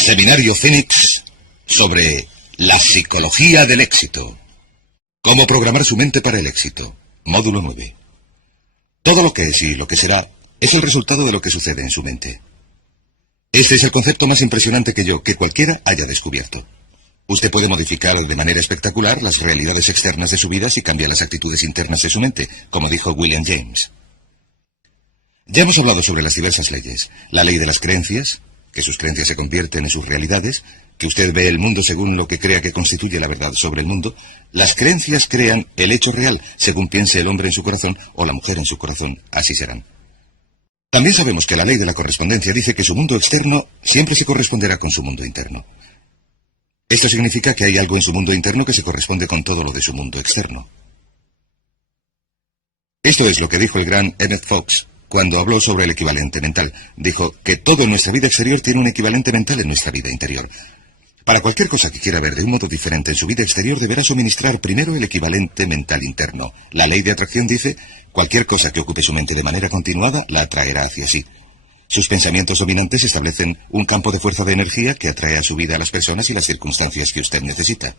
Seminario Fénix sobre la psicología del éxito. Cómo programar su mente para el éxito. Módulo 9. Todo lo que es y lo que será es el resultado de lo que sucede en su mente. Este es el concepto más impresionante que cualquiera haya descubierto. Usted puede modificar de manera espectacular las realidades externas de su vida si cambia las actitudes internas de su mente, como dijo William James. Ya hemos hablado sobre las diversas leyes. La ley de las creencias, que sus creencias se convierten en sus realidades, que usted ve el mundo según lo que crea que constituye la verdad sobre el mundo. Las creencias crean el hecho real, según piense el hombre en su corazón o la mujer en su corazón, así serán. También sabemos que la ley de la correspondencia dice que su mundo externo siempre se corresponderá con su mundo interno. Esto significa que hay algo en su mundo interno que se corresponde con todo lo de su mundo externo. Esto es lo que dijo el gran Emmett Fox cuando habló sobre el equivalente mental. Dijo que todo en nuestra vida exterior tiene un equivalente mental en nuestra vida interior. Para cualquier cosa que quiera ver de un modo diferente en su vida exterior, deberá suministrar primero el equivalente mental interno. La ley de atracción dice: cualquier cosa que ocupe su mente de manera continuada, la atraerá hacia sí. Sus pensamientos dominantes establecen un campo de fuerza de energía que atrae a su vida a las personas y las circunstancias que usted necesita.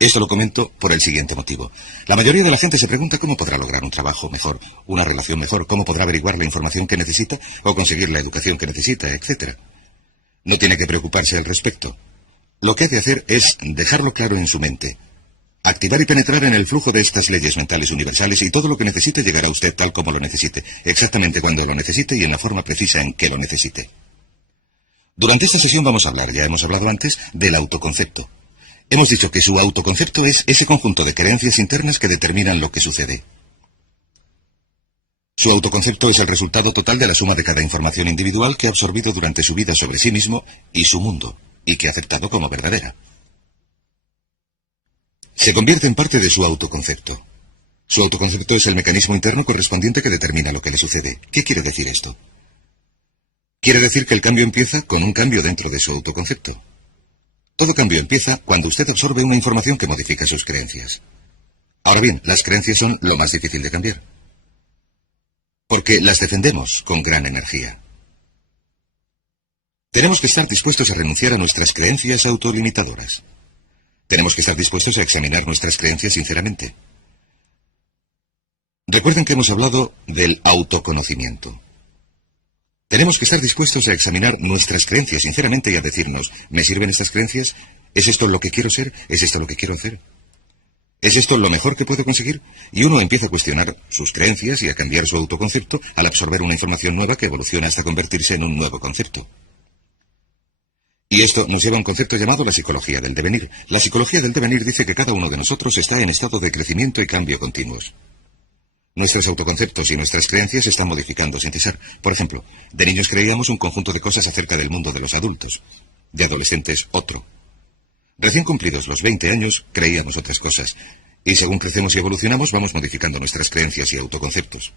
Esto lo comento por el siguiente motivo. La mayoría de la gente se pregunta cómo podrá lograr un trabajo mejor, una relación mejor, cómo podrá averiguar la información que necesita o conseguir la educación que necesita, etc. No tiene que preocuparse al respecto. Lo que ha de hacer es dejarlo claro en su mente. Activar y penetrar en el flujo de estas leyes mentales universales y todo lo que necesite llegará a usted tal como lo necesite, exactamente cuando lo necesite y en la forma precisa en que lo necesite. Durante esta sesión vamos a hablar, ya hemos hablado antes, del autoconcepto. Hemos dicho que su autoconcepto es ese conjunto de creencias internas que determinan lo que sucede. Su autoconcepto es el resultado total de la suma de cada información individual que ha absorbido durante su vida sobre sí mismo y su mundo, y que ha aceptado como verdadera. Se convierte en parte de su autoconcepto. Su autoconcepto es el mecanismo interno correspondiente que determina lo que le sucede. ¿Qué quiere decir esto? Quiere decir que el cambio empieza con un cambio dentro de su autoconcepto. Todo cambio empieza cuando usted absorbe una información que modifica sus creencias. Ahora bien, las creencias son lo más difícil de cambiar, porque las defendemos con gran energía. Tenemos que estar dispuestos a renunciar a nuestras creencias autolimitadoras. Tenemos que estar dispuestos a examinar nuestras creencias sinceramente. Recuerden que hemos hablado del autoconocimiento. Tenemos que estar dispuestos a examinar nuestras creencias sinceramente y a decirnos: ¿me sirven estas creencias? ¿Es esto lo que quiero ser? ¿Es esto lo que quiero hacer? ¿Es esto lo mejor que puedo conseguir? Y uno empieza a cuestionar sus creencias y a cambiar su autoconcepto al absorber una información nueva que evoluciona hasta convertirse en un nuevo concepto. Y esto nos lleva a un concepto llamado la psicología del devenir. La psicología del devenir dice que cada uno de nosotros está en estado de crecimiento y cambio continuos. Nuestros autoconceptos y nuestras creencias se están modificando sin cesar. Por ejemplo, de niños creíamos un conjunto de cosas acerca del mundo de los adultos. De adolescentes, otro. Recién cumplidos los 20 años, creíamos otras cosas. Y según crecemos y evolucionamos, vamos modificando nuestras creencias y autoconceptos.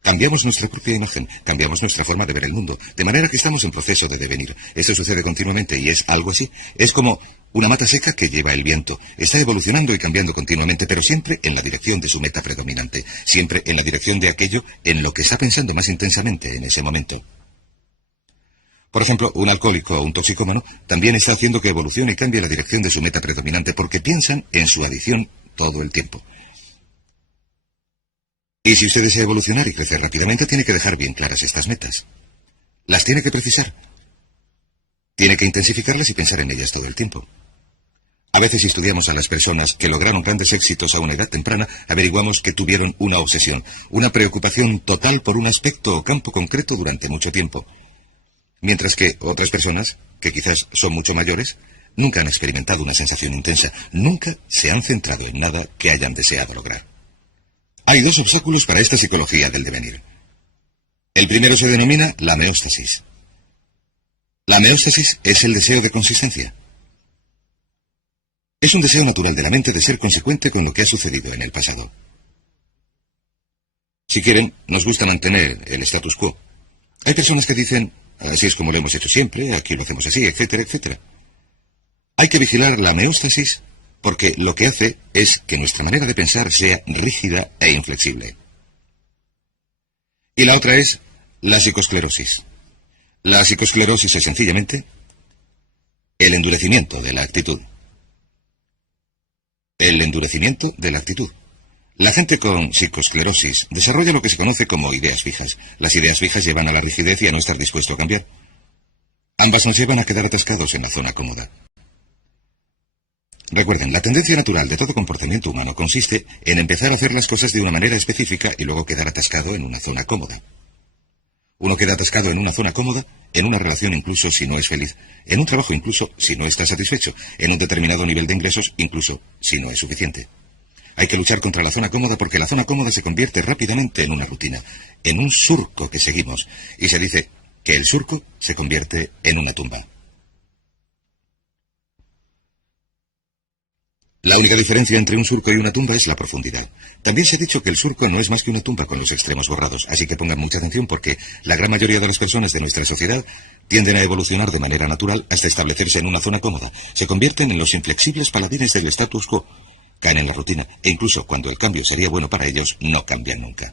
Cambiamos nuestra propia imagen, cambiamos nuestra forma de ver el mundo, de manera que estamos en proceso de devenir. Esto sucede continuamente y es algo así. Es como una mata seca que lleva el viento. Está evolucionando y cambiando continuamente, pero siempre en la dirección de su meta predominante, siempre en la dirección de aquello en lo que está pensando más intensamente en ese momento. Por ejemplo, un alcohólico o un toxicómano también está haciendo que evolucione y cambie la dirección de su meta predominante porque piensan en su adicción todo el tiempo. Y si usted desea evolucionar y crecer rápidamente, tiene que dejar bien claras estas metas. Las tiene que precisar. Tiene que intensificarlas y pensar en ellas todo el tiempo. A veces, si estudiamos a las personas que lograron grandes éxitos a una edad temprana, averiguamos que tuvieron una obsesión, una preocupación total por un aspecto o campo concreto durante mucho tiempo. Mientras que otras personas, que quizás son mucho mayores, nunca han experimentado una sensación intensa, nunca se han centrado en nada que hayan deseado lograr. Hay dos obstáculos para esta psicología del devenir. El primero se denomina la meóstasis. La meóstasis es el deseo de consistencia. Es un deseo natural de la mente de ser consecuente con lo que ha sucedido en el pasado. Si quieren, nos gusta mantener el status quo. Hay personas que dicen: así es como lo hemos hecho siempre, aquí lo hacemos así, etcétera, etcétera. Hay que vigilar la meóstasis porque lo que hace es que nuestra manera de pensar sea rígida e inflexible. Y la otra es la psicosclerosis. La psicosclerosis es sencillamente el endurecimiento de la actitud. El endurecimiento de la actitud. La gente con psicosclerosis desarrolla lo que se conoce como ideas fijas. Las ideas fijas llevan a la rigidez y a no estar dispuesto a cambiar. Ambas nos llevan a quedar atascados en la zona cómoda. Recuerden, la tendencia natural de todo comportamiento humano consiste en empezar a hacer las cosas de una manera específica y luego quedar atascado en una zona cómoda. Uno queda atascado en una zona cómoda, en una relación incluso si no es feliz, en un trabajo incluso si no está satisfecho, en un determinado nivel de ingresos incluso si no es suficiente. Hay que luchar contra la zona cómoda porque la zona cómoda se convierte rápidamente en una rutina, en un surco que seguimos, y se dice que el surco se convierte en una tumba. La única diferencia entre un surco y una tumba es la profundidad. También se ha dicho que el surco no es más que una tumba con los extremos borrados, así que pongan mucha atención porque la gran mayoría de las personas de nuestra sociedad tienden a evolucionar de manera natural hasta establecerse en una zona cómoda. Se convierten en los inflexibles paladines del status quo, caen en la rutina e incluso cuando el cambio sería bueno para ellos, no cambian nunca.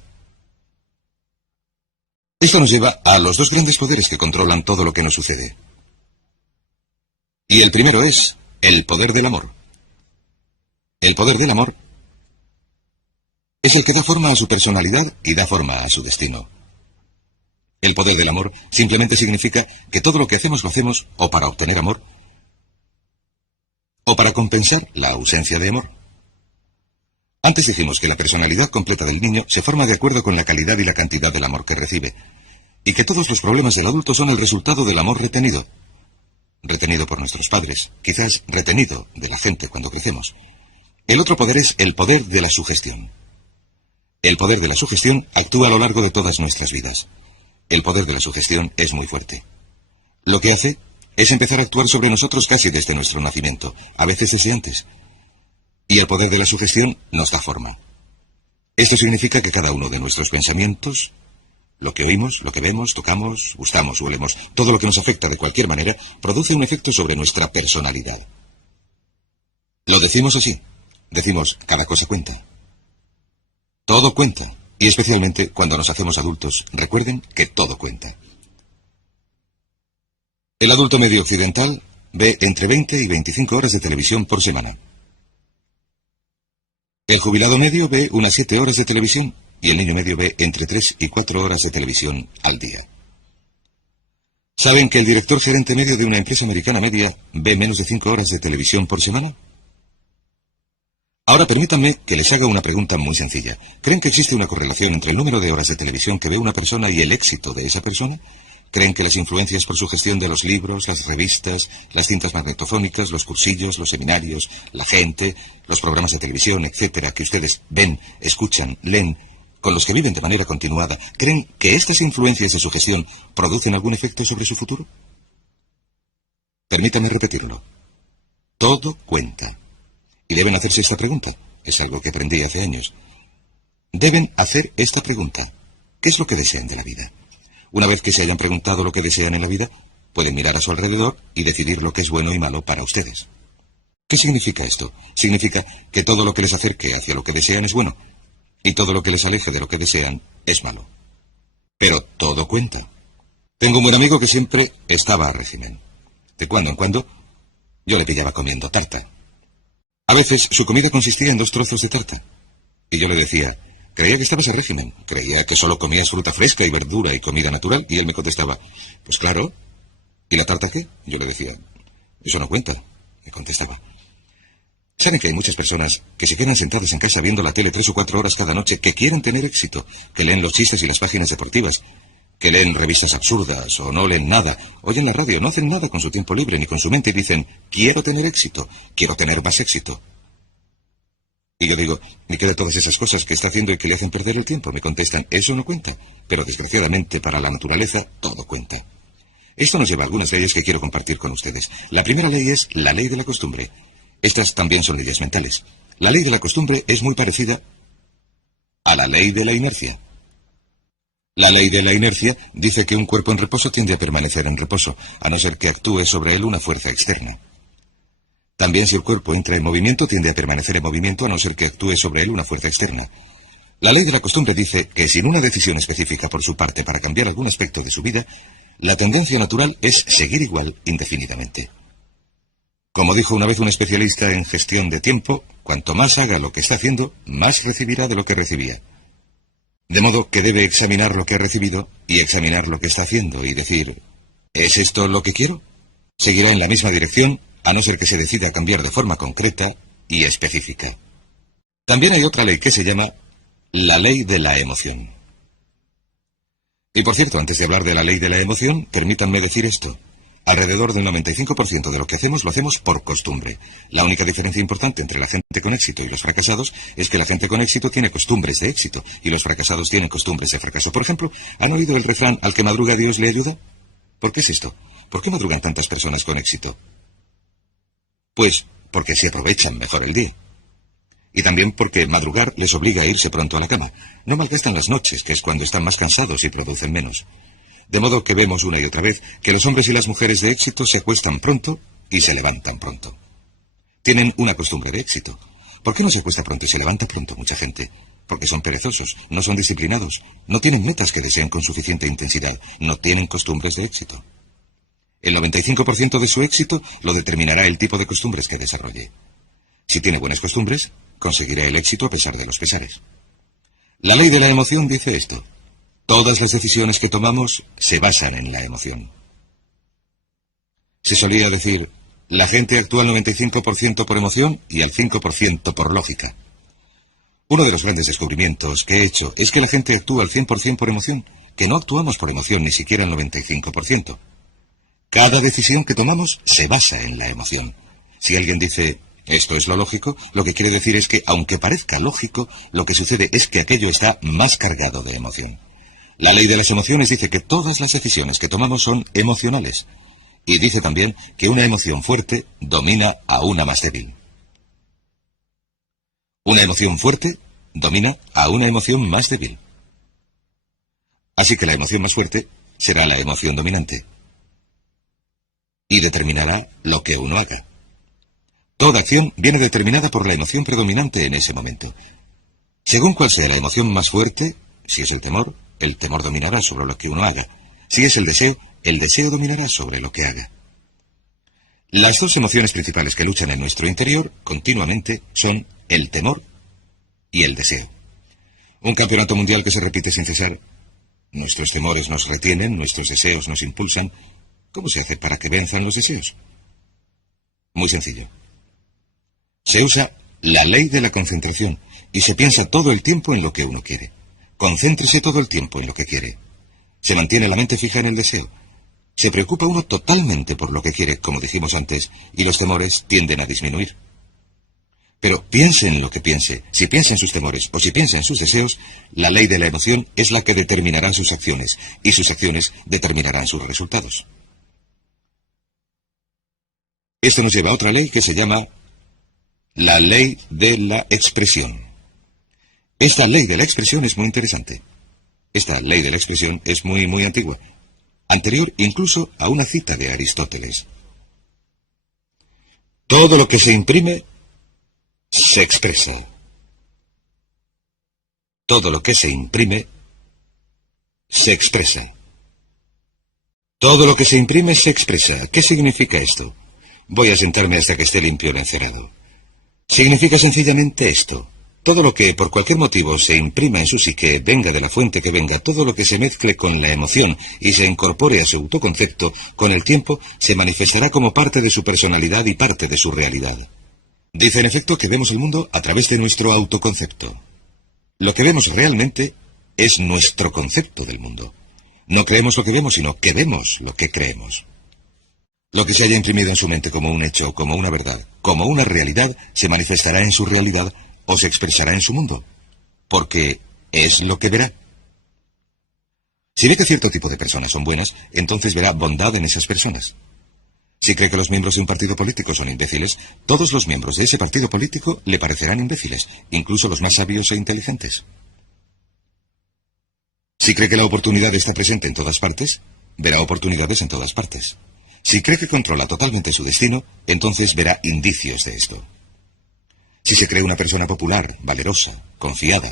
Esto nos lleva a los dos grandes poderes que controlan todo lo que nos sucede. Y el primero es el poder del amor. El poder del amor es el que da forma a su personalidad y da forma a su destino. El poder del amor simplemente significa que todo lo que hacemos lo hacemos o para obtener amor o para compensar la ausencia de amor. Antes dijimos que la personalidad completa del niño se forma de acuerdo con la calidad y la cantidad del amor que recibe, y que todos los problemas del adulto son el resultado del amor retenido. Retenido por nuestros padres, quizás retenido de la gente cuando crecemos. El otro poder es el poder de la sugestión. El poder de la sugestión actúa a lo largo de todas nuestras vidas. El poder de la sugestión es muy fuerte. Lo que hace es empezar a actuar sobre nosotros casi desde nuestro nacimiento, a veces desde antes. Y el poder de la sugestión nos da forma. Esto significa que cada uno de nuestros pensamientos, lo que oímos, lo que vemos, tocamos, gustamos o olemos, todo lo que nos afecta de cualquier manera, produce un efecto sobre nuestra personalidad. Lo decimos así. Decimos, cada cosa cuenta. Todo cuenta. Y especialmente cuando nos hacemos adultos, recuerden que todo cuenta. El adulto medio occidental ve entre 20 y 25 horas de televisión por semana. El jubilado medio ve unas 7 horas de televisión y el niño medio ve entre 3 y 4 horas de televisión al día. ¿Saben que el director gerente medio de una empresa americana media ve menos de 5 horas de televisión por semana? Ahora permítanme que les haga una pregunta muy sencilla. ¿Creen que existe una correlación entre el número de horas de televisión que ve una persona y el éxito de esa persona? ¿Creen que las influencias por su gestión de los libros, las revistas, las cintas magnetofónicas, los cursillos, los seminarios, la gente, los programas de televisión, etcétera, que ustedes ven, escuchan, leen, con los que viven de manera continuada, creen que estas influencias de su gestión producen algún efecto sobre su futuro? Permítanme repetirlo. Todo cuenta. Y deben hacerse esta pregunta. Es algo que aprendí hace años. Deben hacer esta pregunta. ¿Qué es lo que desean de la vida? Una vez que se hayan preguntado lo que desean en la vida, pueden mirar a su alrededor y decidir lo que es bueno y malo para ustedes. ¿Qué significa esto? Significa que todo lo que les acerque hacia lo que desean es bueno, y todo lo que les aleje de lo que desean es malo. Pero todo cuenta. Tengo un buen amigo que siempre estaba a régimen. De cuando en cuando, yo le pillaba comiendo tarta. A veces su comida consistía en 2 trozos de tarta. Y yo le decía, creía que estabas a régimen, creía que solo comías fruta fresca y verdura y comida natural. Y él me contestaba, pues claro. ¿Y la tarta qué? Yo le decía, eso no cuenta, me contestaba. ¿Saben que hay muchas personas que se quedan sentadas en casa viendo la tele 3 o 4 horas cada noche, que quieren tener éxito, que leen los chistes y las páginas deportivas, que leen revistas absurdas o no leen nada, oyen la radio, no hacen nada con su tiempo libre ni con su mente y dicen, quiero tener éxito, quiero tener más éxito? Y yo digo, ¿y qué de todas esas cosas que está haciendo y que le hacen perder el tiempo? Me contestan, eso no cuenta, pero desgraciadamente para la naturaleza todo cuenta. Esto nos lleva a algunas leyes que quiero compartir con ustedes. La primera ley es la ley de la costumbre. Estas también son leyes mentales. La ley de la costumbre es muy parecida a la ley de la inercia. La ley de la inercia dice que un cuerpo en reposo tiende a permanecer en reposo, a no ser que actúe sobre él una fuerza externa. También si el cuerpo entra en movimiento, tiende a permanecer en movimiento, a no ser que actúe sobre él una fuerza externa. La ley de la costumbre dice que sin una decisión específica por su parte para cambiar algún aspecto de su vida, La tendencia natural es seguir igual indefinidamente. Como dijo una vez un especialista en gestión de tiempo, cuanto más haga lo que está haciendo, más recibirá de lo que recibía. De modo que debe examinar lo que ha recibido y examinar lo que está haciendo y decir, ¿es esto lo que quiero? Seguirá en la misma dirección, a no ser que se decida a cambiar de forma concreta y específica. También hay otra ley que se llama la ley de la emoción. Y por cierto, antes de hablar de la ley de la emoción, permítanme decir esto. Alrededor del 95% de lo que hacemos lo hacemos por costumbre. La única diferencia importante entre la gente con éxito y los fracasados es que la gente con éxito tiene costumbres de éxito y los fracasados tienen costumbres de fracaso. Por ejemplo, ¿han oído el refrán al que madruga Dios le ayuda? ¿Por qué es esto? ¿Por qué madrugan tantas personas con éxito? Pues porque se aprovechan mejor el día. Y también porque madrugar les obliga a irse pronto a la cama. No malgastan las noches, que es cuando están más cansados y producen menos. De modo que vemos una y otra vez que los hombres y las mujeres de éxito se acuestan pronto y se levantan pronto. Tienen una costumbre de éxito. ¿Por qué no se acuesta pronto y se levanta pronto mucha gente? Porque son perezosos, no son disciplinados, no tienen metas que deseen con suficiente intensidad, no tienen costumbres de éxito. El 95% de su éxito lo determinará el tipo de costumbres que desarrolle. Si tiene buenas costumbres, conseguirá el éxito a pesar de los pesares. La ley de la emoción dice esto. Todas las decisiones que tomamos se basan en la emoción. Se solía decir, la gente actúa al 95% por emoción y al 5% por lógica. Uno de los grandes descubrimientos que he hecho es que la gente actúa al 100% por emoción, que no actuamos por emoción ni siquiera al 95%. Cada decisión que tomamos se basa en la emoción. Si alguien dice, esto es lo lógico, lo que quiere decir es que, aunque parezca lógico, lo que sucede es que aquello está más cargado de emoción. La ley de las emociones dice que todas las decisiones que tomamos son emocionales. Y dice también que una emoción fuerte domina a una más débil. Una emoción fuerte domina a una emoción más débil. Así que la emoción más fuerte será la emoción dominante. Y determinará lo que uno haga. Toda acción viene determinada por la emoción predominante en ese momento. Según cuál sea la emoción más fuerte, si es el temor dominará sobre lo que uno haga. Si es el deseo dominará sobre lo que haga. Las dos emociones principales que luchan en nuestro interior continuamente son el temor y el deseo. Un campeonato mundial que se repite sin cesar. Nuestros temores nos retienen, nuestros deseos nos impulsan. ¿Cómo se hace para que venzan los deseos? Muy sencillo. Se usa la ley de la concentración y se piensa todo el tiempo en lo que uno quiere. Concéntrese todo el tiempo en lo que quiere. Se mantiene la mente fija en el deseo. Se preocupa uno totalmente por lo que quiere, como dijimos antes, y los temores tienden a disminuir. Pero piense en lo que piense, si piensa en sus temores o si piensa en sus deseos, la ley de la emoción es la que determinará sus acciones, y sus acciones determinarán sus resultados. Esto nos lleva a otra ley que se llama la ley de la expresión. Esta ley de la expresión es muy interesante. Esta ley de la expresión es muy antigua, anterior incluso a una cita de Aristóteles. Todo lo que se imprime se expresa. Todo lo que se imprime se expresa. Todo lo que se imprime se expresa. ¿Qué significa esto? Voy a sentarme hasta que esté limpio el encerado. Significa sencillamente esto. Todo lo que, por cualquier motivo, se imprima en su psique, venga de la fuente que venga, todo lo que se mezcle con la emoción y se incorpore a su autoconcepto, con el tiempo se manifestará como parte de su personalidad y parte de su realidad. Dice en efecto que vemos el mundo a través de nuestro autoconcepto. Lo que vemos realmente es nuestro concepto del mundo. No creemos lo que vemos, sino que vemos lo que creemos. Lo que se haya imprimido en su mente como un hecho, como una verdad, como una realidad, se manifestará en su realidad o se expresará en su mundo, porque es lo que verá. Si ve que cierto tipo de personas son buenas, entonces verá bondad en esas personas. Si cree que los miembros de un partido político son imbéciles, todos los miembros de ese partido político le parecerán imbéciles, incluso los más sabios e inteligentes. Si cree que la oportunidad está presente en todas partes, verá oportunidades en todas partes. Si cree que controla totalmente su destino, entonces verá indicios de esto. Si se cree una persona popular, valerosa, confiada,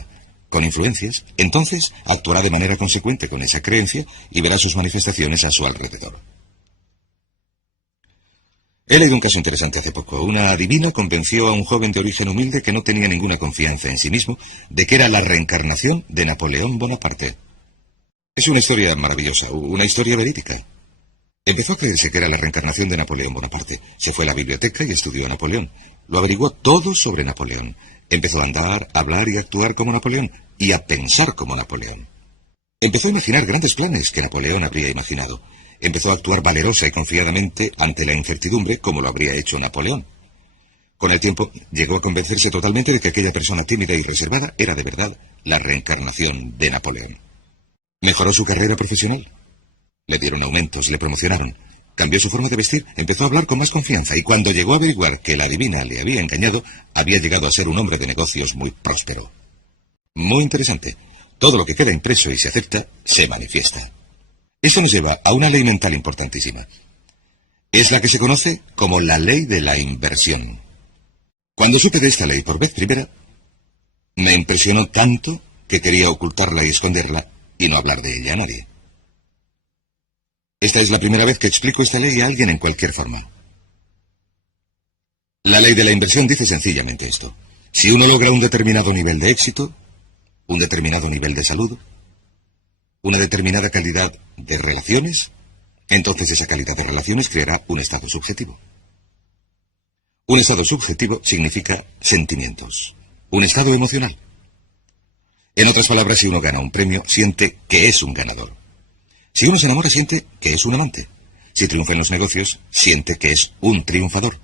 con influencias, entonces actuará de manera consecuente con esa creencia y verá sus manifestaciones a su alrededor. He leído un caso interesante hace poco. Una adivina convenció a un joven de origen humilde que no tenía ninguna confianza en sí mismo de que era la reencarnación de Napoleón Bonaparte. Es una historia maravillosa, una historia verídica. Empezó a creerse que era la reencarnación de Napoleón Bonaparte. Se fue a la biblioteca y estudió a Napoleón. Lo averiguó todo sobre Napoleón. Empezó a andar, a hablar y a actuar como Napoleón, y a pensar como Napoleón. Empezó a imaginar grandes planes que Napoleón habría imaginado. Empezó a actuar valerosa y confiadamente ante la incertidumbre como lo habría hecho Napoleón. Con el tiempo llegó a convencerse totalmente de que aquella persona tímida y reservada era de verdad la reencarnación de Napoleón. Mejoró su carrera profesional. Le dieron aumentos, le promocionaron. Cambió su forma de vestir, empezó a hablar con más confianza y cuando llegó a averiguar que la adivina le había engañado, había llegado a ser un hombre de negocios muy próspero. Muy interesante. Todo lo que queda impreso y se acepta, se manifiesta. Esto nos lleva a una ley mental importantísima. Es la que se conoce como la ley de la inversión. Cuando supe de esta ley por vez primera, me impresionó tanto que quería ocultarla y esconderla y no hablar de ella a nadie. Esta es la primera vez que explico esta ley a alguien en cualquier forma. La ley de la inversión dice sencillamente esto. Si uno logra un determinado nivel de éxito, un determinado nivel de salud, una determinada calidad de relaciones, entonces esa calidad de relaciones creará un estado subjetivo. Un estado subjetivo significa sentimientos, un estado emocional. En otras palabras, si uno gana un premio, siente que es un ganador. Si uno se enamora, siente que es un amante. Si triunfa en los negocios, siente que es un triunfador.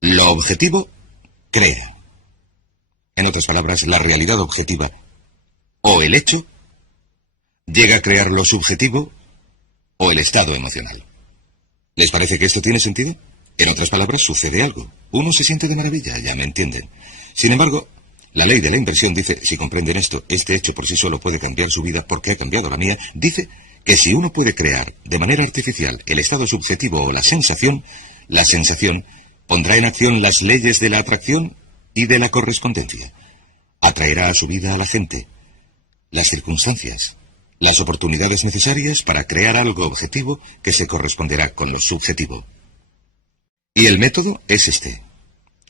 Lo objetivo crea. En otras palabras, la realidad objetiva o el hecho llega a crear lo subjetivo o el estado emocional. ¿Les parece que esto tiene sentido? En otras palabras, sucede algo. Uno se siente de maravilla, ya me entienden. Sin embargo, la ley de la inversión dice, si comprenden esto, este hecho por sí solo puede cambiar su vida porque ha cambiado la mía, dice que si uno puede crear de manera artificial el estado subjetivo o la sensación pondrá en acción las leyes de la atracción y de la correspondencia. Atraerá a su vida a la gente, las circunstancias, las oportunidades necesarias para crear algo objetivo que se corresponderá con lo subjetivo. Y el método es este.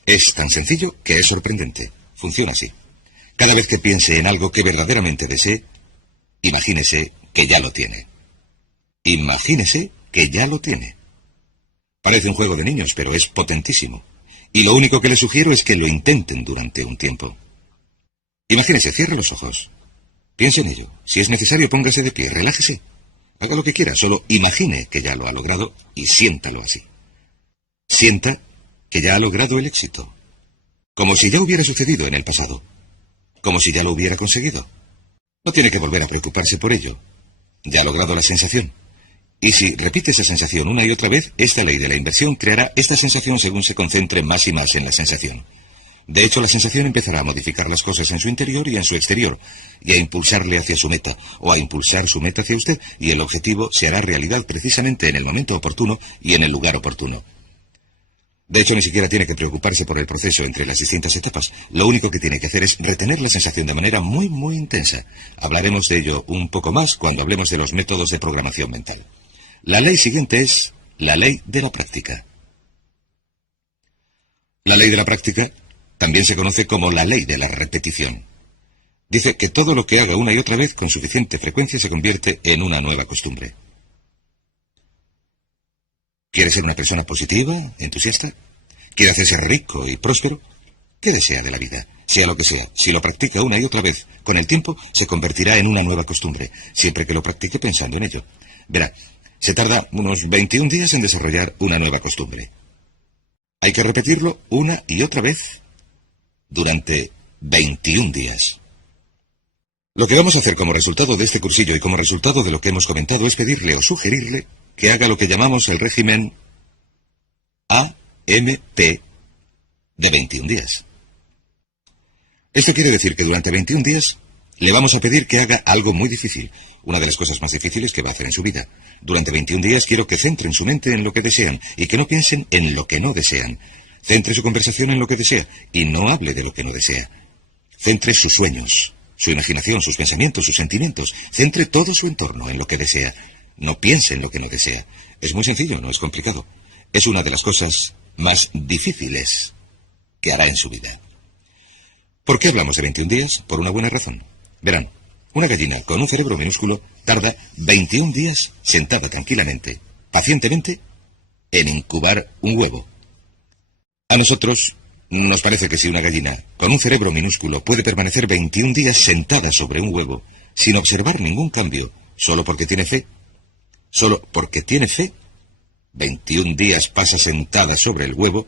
Es tan sencillo que es sorprendente. Funciona así. Cada vez que piense en algo que verdaderamente desee, imagínese que ya lo tiene. Imagínese que ya lo tiene. Parece un juego de niños, pero es potentísimo. Y lo único que les sugiero es que lo intenten durante un tiempo. Imagínese, cierre los ojos. Piense en ello. Si es necesario, póngase de pie, relájese. Haga lo que quiera, solo imagine que ya lo ha logrado y siéntalo así. Sienta que ya ha logrado el éxito. Como si ya hubiera sucedido en el pasado. Como si ya lo hubiera conseguido. No tiene que volver a preocuparse por ello. Ya ha logrado la sensación. Y si repite esa sensación una y otra vez, esta ley de la inversión creará esta sensación según se concentre más y más en la sensación. De hecho, la sensación empezará a modificar las cosas en su interior y en su exterior, y a impulsarle hacia su meta, o a impulsar su meta hacia usted, y el objetivo se hará realidad precisamente en el momento oportuno y en el lugar oportuno. De hecho, ni siquiera tiene que preocuparse por el proceso entre las distintas etapas. Lo único que tiene que hacer es retener la sensación de manera muy, muy intensa. Hablaremos de ello un poco más cuando hablemos de los métodos de programación mental. La ley siguiente es la ley de la práctica. La ley de la práctica también se conoce como la ley de la repetición. Dice que todo lo que haga una y otra vez con suficiente frecuencia se convierte en una nueva costumbre. ¿Quiere ser una persona positiva, entusiasta? ¿Quiere hacerse rico y próspero? ¿Qué desea de la vida? Sea lo que sea, si lo practica una y otra vez, con el tiempo se convertirá en una nueva costumbre, siempre que lo practique pensando en ello. Verá, se tarda unos 21 días en desarrollar una nueva costumbre. Hay que repetirlo una y otra vez durante 21 días. Lo que vamos a hacer como resultado de este cursillo y como resultado de lo que hemos comentado es pedirle o sugerirle que haga lo que llamamos el régimen AMP de 21 días. Esto quiere decir que durante 21 días le vamos a pedir que haga algo muy difícil, una de las cosas más difíciles que va a hacer en su vida. Durante 21 días quiero que centren su mente en lo que desean y que no piensen en lo que no desean. Centre su conversación en lo que desea y no hable de lo que no desea. Centre sus sueños, su imaginación, sus pensamientos, sus sentimientos. Centre todo su entorno en lo que desea. No piense en lo que no desea. Es muy sencillo, no es complicado. Es una de las cosas más difíciles que hará en su vida. ¿Por qué hablamos de 21 días? Por una buena razón. Verán, una gallina con un cerebro minúsculo tarda 21 días sentada tranquilamente, pacientemente, en incubar un huevo. A nosotros nos parece que si una gallina con un cerebro minúsculo puede permanecer 21 días sentada sobre un huevo sin observar ningún cambio, solo porque tiene fe, 21 días pasa sentada sobre el huevo,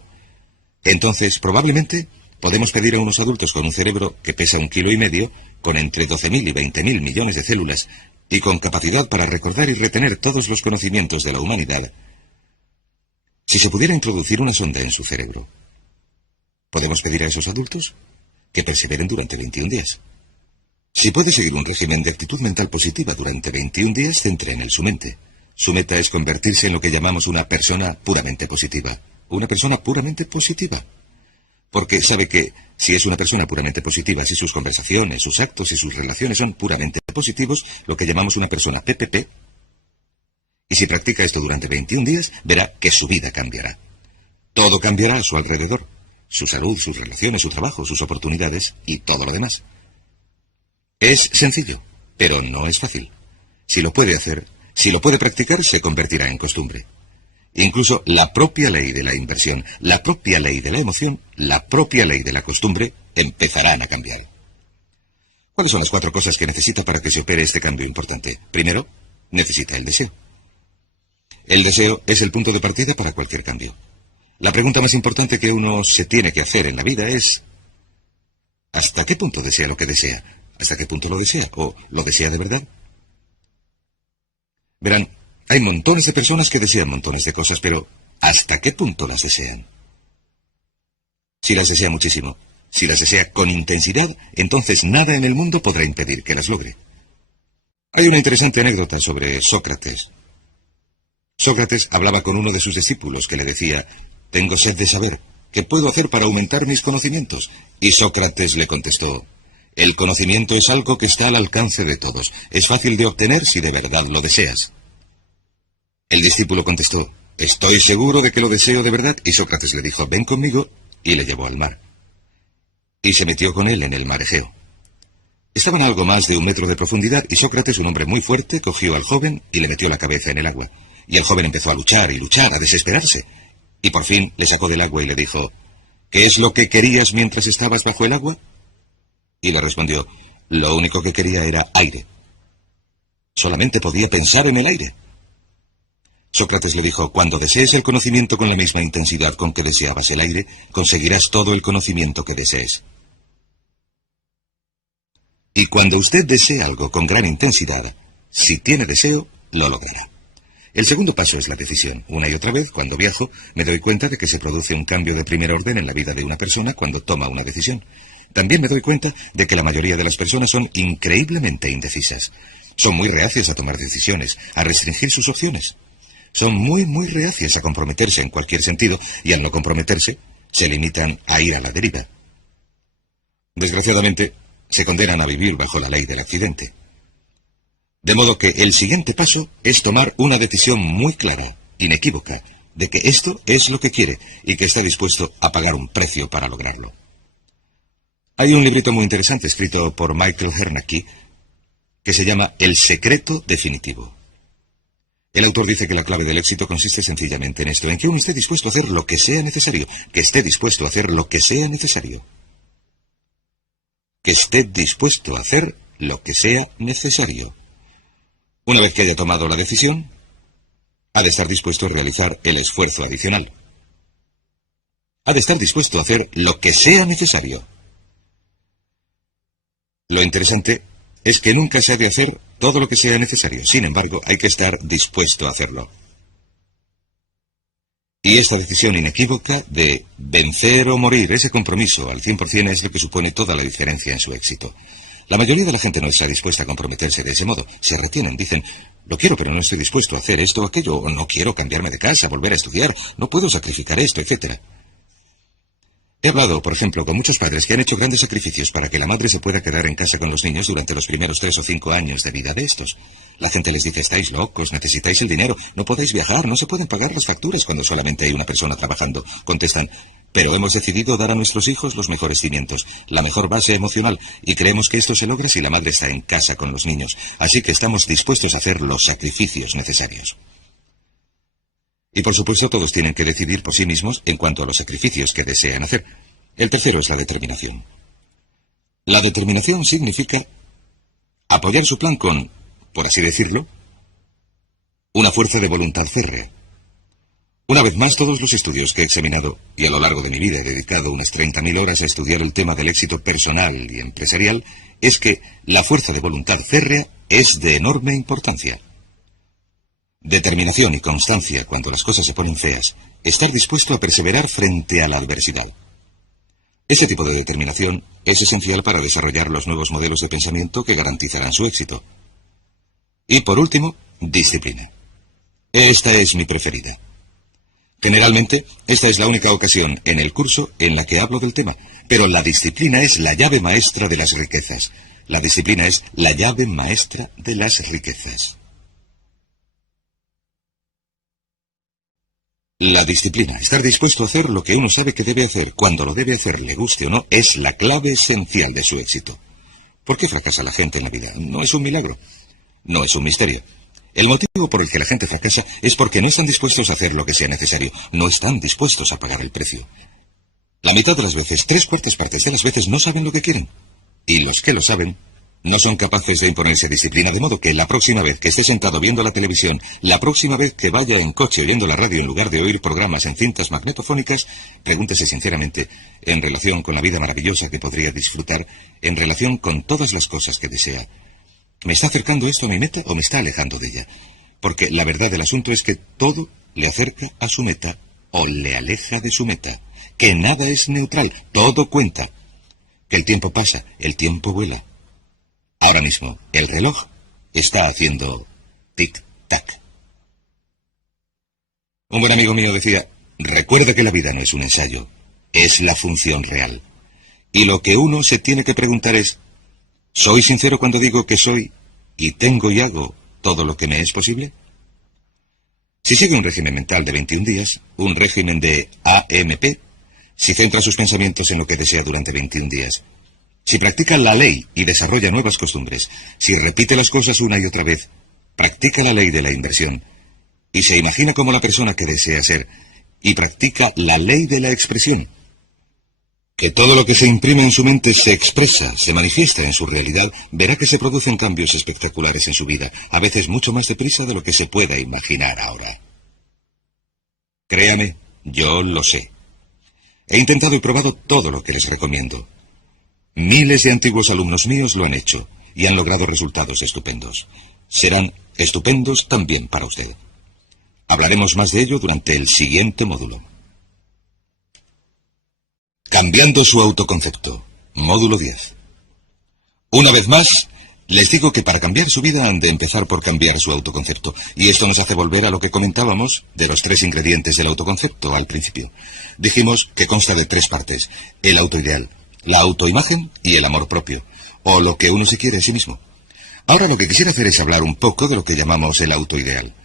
entonces probablemente podemos pedir a unos adultos con un cerebro que pesa 1,5 kilos, con entre 12.000 y 20.000 millones de células y con capacidad para recordar y retener todos los conocimientos de la humanidad, si se pudiera introducir una sonda en su cerebro. Podemos pedir a esos adultos que perseveren durante 21 días. Si puede seguir un régimen de actitud mental positiva durante 21 días, centre en él su mente. Su meta es convertirse en lo que llamamos una persona puramente positiva. Una persona puramente positiva. Porque sabe que si es una persona puramente positiva, si sus conversaciones, sus actos y sus relaciones son puramente positivos, lo que llamamos una persona PPP, y si practica esto durante 21 días, verá que su vida cambiará. Todo cambiará a su alrededor. Su salud, sus relaciones, su trabajo, sus oportunidades y todo lo demás. Es sencillo, pero no es fácil. Si lo puede hacer, si lo puede practicar, se convertirá en costumbre. Incluso la propia ley de la inversión, la propia ley de la emoción, la propia ley de la costumbre empezarán a cambiar. ¿Cuáles son las 4 cosas que necesita para que se opere este cambio importante? Primero, necesita el deseo. El deseo es el punto de partida para cualquier cambio. La pregunta más importante que uno se tiene que hacer en la vida es: ¿hasta qué punto desea lo que desea? ¿Hasta qué punto lo desea? ¿O lo desea de verdad? Verán, hay montones de personas que desean montones de cosas, pero ¿hasta qué punto las desean? Si las desea muchísimo, si las desea con intensidad, entonces nada en el mundo podrá impedir que las logre. Hay una interesante anécdota sobre Sócrates. Sócrates hablaba con uno de sus discípulos que le decía: «Tengo sed de saber, ¿qué puedo hacer para aumentar mis conocimientos?». Y Sócrates le contestó: «El conocimiento es algo que está al alcance de todos. Es fácil de obtener si de verdad lo deseas». El discípulo contestó: «Estoy seguro de que lo deseo de verdad». Y Sócrates le dijo: «Ven conmigo», y le llevó al mar. Y se metió con él en el mar Egeo. Estaban a algo más de 1 metro de profundidad, y Sócrates, un hombre muy fuerte, cogió al joven y le metió la cabeza en el agua. Y el joven empezó a luchar y luchar, a desesperarse. Y por fin le sacó del agua y le dijo: «¿Qué es lo que querías mientras estabas bajo el agua?». Y le respondió: «Lo único que quería era aire. Solamente podía pensar en el aire». Sócrates le dijo: «Cuando desees el conocimiento con la misma intensidad con que deseabas el aire, conseguirás todo el conocimiento que desees. Y cuando usted desee algo con gran intensidad, si tiene deseo, lo logrará». El segundo paso es la decisión. Una y otra vez, cuando viajo, me doy cuenta de que se produce un cambio de primer orden en la vida de una persona cuando toma una decisión. También me doy cuenta de que la mayoría de las personas son increíblemente indecisas. Son muy reacias a tomar decisiones, a restringir sus opciones. Son muy reacias a comprometerse en cualquier sentido, y al no comprometerse, se limitan a ir a la deriva. Desgraciadamente, se condenan a vivir bajo la ley del accidente. De modo que el siguiente paso es tomar una decisión muy clara, inequívoca, de que esto es lo que quiere y que está dispuesto a pagar un precio para lograrlo. Hay un librito muy interesante escrito por Michael Hernacki que se llama El secreto definitivo. El autor dice que la clave del éxito consiste sencillamente en esto, en que uno esté dispuesto a hacer lo que sea necesario, que esté dispuesto a hacer lo que sea necesario. Que esté dispuesto a hacer lo que sea necesario. Una vez que haya tomado la decisión, ha de estar dispuesto a realizar el esfuerzo adicional. Ha de estar dispuesto a hacer lo que sea necesario. Lo interesante es que nunca se ha de hacer todo lo que sea necesario. Sin embargo, hay que estar dispuesto a hacerlo. Y esta decisión inequívoca de vencer o morir, ese compromiso al 100% es lo que supone toda la diferencia en su éxito. La mayoría de la gente no está dispuesta a comprometerse de ese modo. Se retienen, dicen: «Lo quiero, pero no estoy dispuesto a hacer esto o aquello», o «no quiero cambiarme de casa, volver a estudiar, no puedo sacrificar esto», etc. He hablado, por ejemplo, con muchos padres que han hecho grandes sacrificios para que la madre se pueda quedar en casa con los niños durante los primeros 3 o 5 años de vida de estos. La gente les dice, estáis locos, necesitáis el dinero, no podéis viajar, no se pueden pagar las facturas cuando solamente hay una persona trabajando. Contestan, pero hemos decidido dar a nuestros hijos los mejores cimientos, la mejor base emocional, y creemos que esto se logra si la madre está en casa con los niños. Así que estamos dispuestos a hacer los sacrificios necesarios. Y por supuesto todos tienen que decidir por sí mismos en cuanto a los sacrificios que desean hacer. El tercero es la determinación. La determinación significa apoyar su plan con, por así decirlo, una fuerza de voluntad férrea. Una vez más, todos los estudios que he examinado, y a lo largo de mi vida he dedicado unas 30.000 horas a estudiar el tema del éxito personal y empresarial, es que la fuerza de voluntad férrea es de enorme importancia. Determinación y constancia cuando las cosas se ponen feas. Estar dispuesto a perseverar frente a la adversidad. Ese tipo de determinación es esencial para desarrollar los nuevos modelos de pensamiento que garantizarán su éxito. Y por último, disciplina. Esta es mi preferida. Generalmente, esta es la única ocasión en el curso en la que hablo del tema, pero la disciplina es la llave maestra de las riquezas. La disciplina es la llave maestra de las riquezas. La disciplina, estar dispuesto a hacer lo que uno sabe que debe hacer, cuando lo debe hacer, le guste o no, es la clave esencial de su éxito. ¿Por qué fracasa la gente en la vida? No es un milagro, no es un misterio. El motivo por el que la gente fracasa es porque no están dispuestos a hacer lo que sea necesario, no están dispuestos a pagar el precio. La mitad de las veces, 3/4 partes de las veces no saben lo que quieren. Y los que lo saben no son capaces de imponerse disciplina, de modo que la próxima vez que esté sentado viendo la televisión, la próxima vez que vaya en coche oyendo la radio en lugar de oír programas en cintas magnetofónicas, pregúntese sinceramente, en relación con la vida maravillosa que podría disfrutar, en relación con todas las cosas que desea, ¿me está acercando esto a mi meta o me está alejando de ella? Porque la verdad del asunto es que todo le acerca a su meta o le aleja de su meta, que nada es neutral, todo cuenta, que el tiempo pasa, el tiempo vuela. Ahora mismo, el reloj está haciendo tic-tac. Un buen amigo mío decía, recuerda que la vida no es un ensayo, es la función real. Y lo que uno se tiene que preguntar es, ¿soy sincero cuando digo que soy y tengo y hago todo lo que me es posible? Si sigue un régimen mental de 21 días, un régimen de AMP, si centra sus pensamientos en lo que desea durante 21 días, si practica la ley y desarrolla nuevas costumbres, si repite las cosas una y otra vez, practica la ley de la inversión, y se imagina como la persona que desea ser, y practica la ley de la expresión, que todo lo que se imprime en su mente se expresa, se manifiesta en su realidad, verá que se producen cambios espectaculares en su vida, a veces mucho más deprisa de lo que se pueda imaginar ahora. Créame, yo lo sé. He intentado y probado todo lo que les recomiendo. Miles de antiguos alumnos míos lo han hecho y han logrado resultados estupendos. Serán estupendos también para usted. Hablaremos más de ello durante el siguiente módulo. Cambiando su autoconcepto. Módulo 10. Una vez más, les digo que para cambiar su vida han de empezar por cambiar su autoconcepto. Y esto nos hace volver a lo que comentábamos de los 3 ingredientes del autoconcepto al principio. Dijimos que consta de 3 partes. El autoideal, la autoimagen y el amor propio, o lo que uno se quiere a sí mismo. Ahora lo que quisiera hacer es hablar un poco de lo que llamamos el autoideal.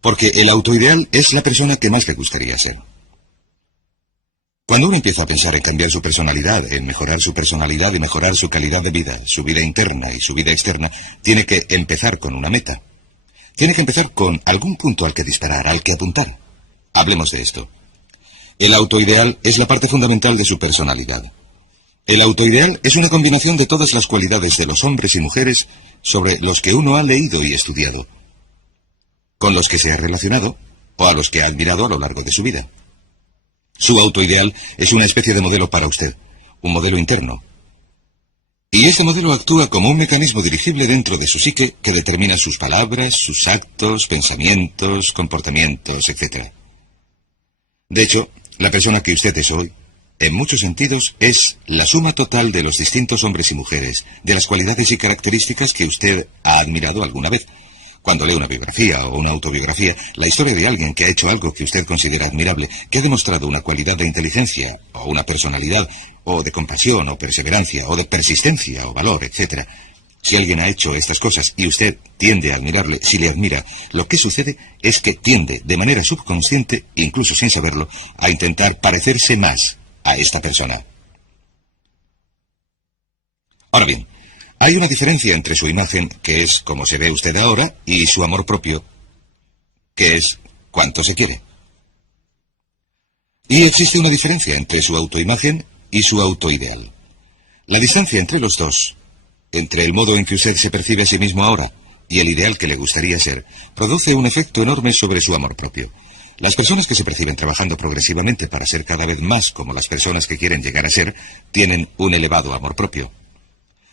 Porque el autoideal es la persona que más le gustaría ser. Cuando uno empieza a pensar en cambiar su personalidad, en mejorar su personalidad y mejorar su calidad de vida, su vida interna y su vida externa, tiene que empezar con una meta. Tiene que empezar con algún punto al que disparar, al que apuntar. Hablemos de esto. El autoideal es la parte fundamental de su personalidad. El autoideal es una combinación de todas las cualidades de los hombres y mujeres sobre los que uno ha leído y estudiado, con los que se ha relacionado o a los que ha admirado a lo largo de su vida. Su autoideal es una especie de modelo para usted, un modelo interno. Y este modelo actúa como un mecanismo dirigible dentro de su psique que determina sus palabras, sus actos, pensamientos, comportamientos, etc. De hecho, la persona que usted es hoy, en muchos sentidos, es la suma total de los distintos hombres y mujeres, de las cualidades y características que usted ha admirado alguna vez, Cuando lee una biografía o una autobiografía, la historia de alguien que ha hecho algo que usted considera admirable, que ha demostrado una cualidad de inteligencia, o una personalidad, o de compasión, o perseverancia, o de persistencia, o valor, etc. Si alguien ha hecho estas cosas y usted tiende a admirarle, si le admira, lo que sucede es que tiende, de manera subconsciente, incluso sin saberlo, a intentar parecerse más a esta persona. Ahora bien, hay una diferencia entre su imagen, que es como se ve usted ahora, y su amor propio, que es cuánto se quiere. Y existe una diferencia entre su autoimagen y su autoideal. La distancia entre los dos, entre el modo en que usted se percibe a sí mismo ahora y el ideal que le gustaría ser, produce un efecto enorme sobre su amor propio. Las personas que se perciben trabajando progresivamente para ser cada vez más como las personas que quieren llegar a ser, tienen un elevado amor propio.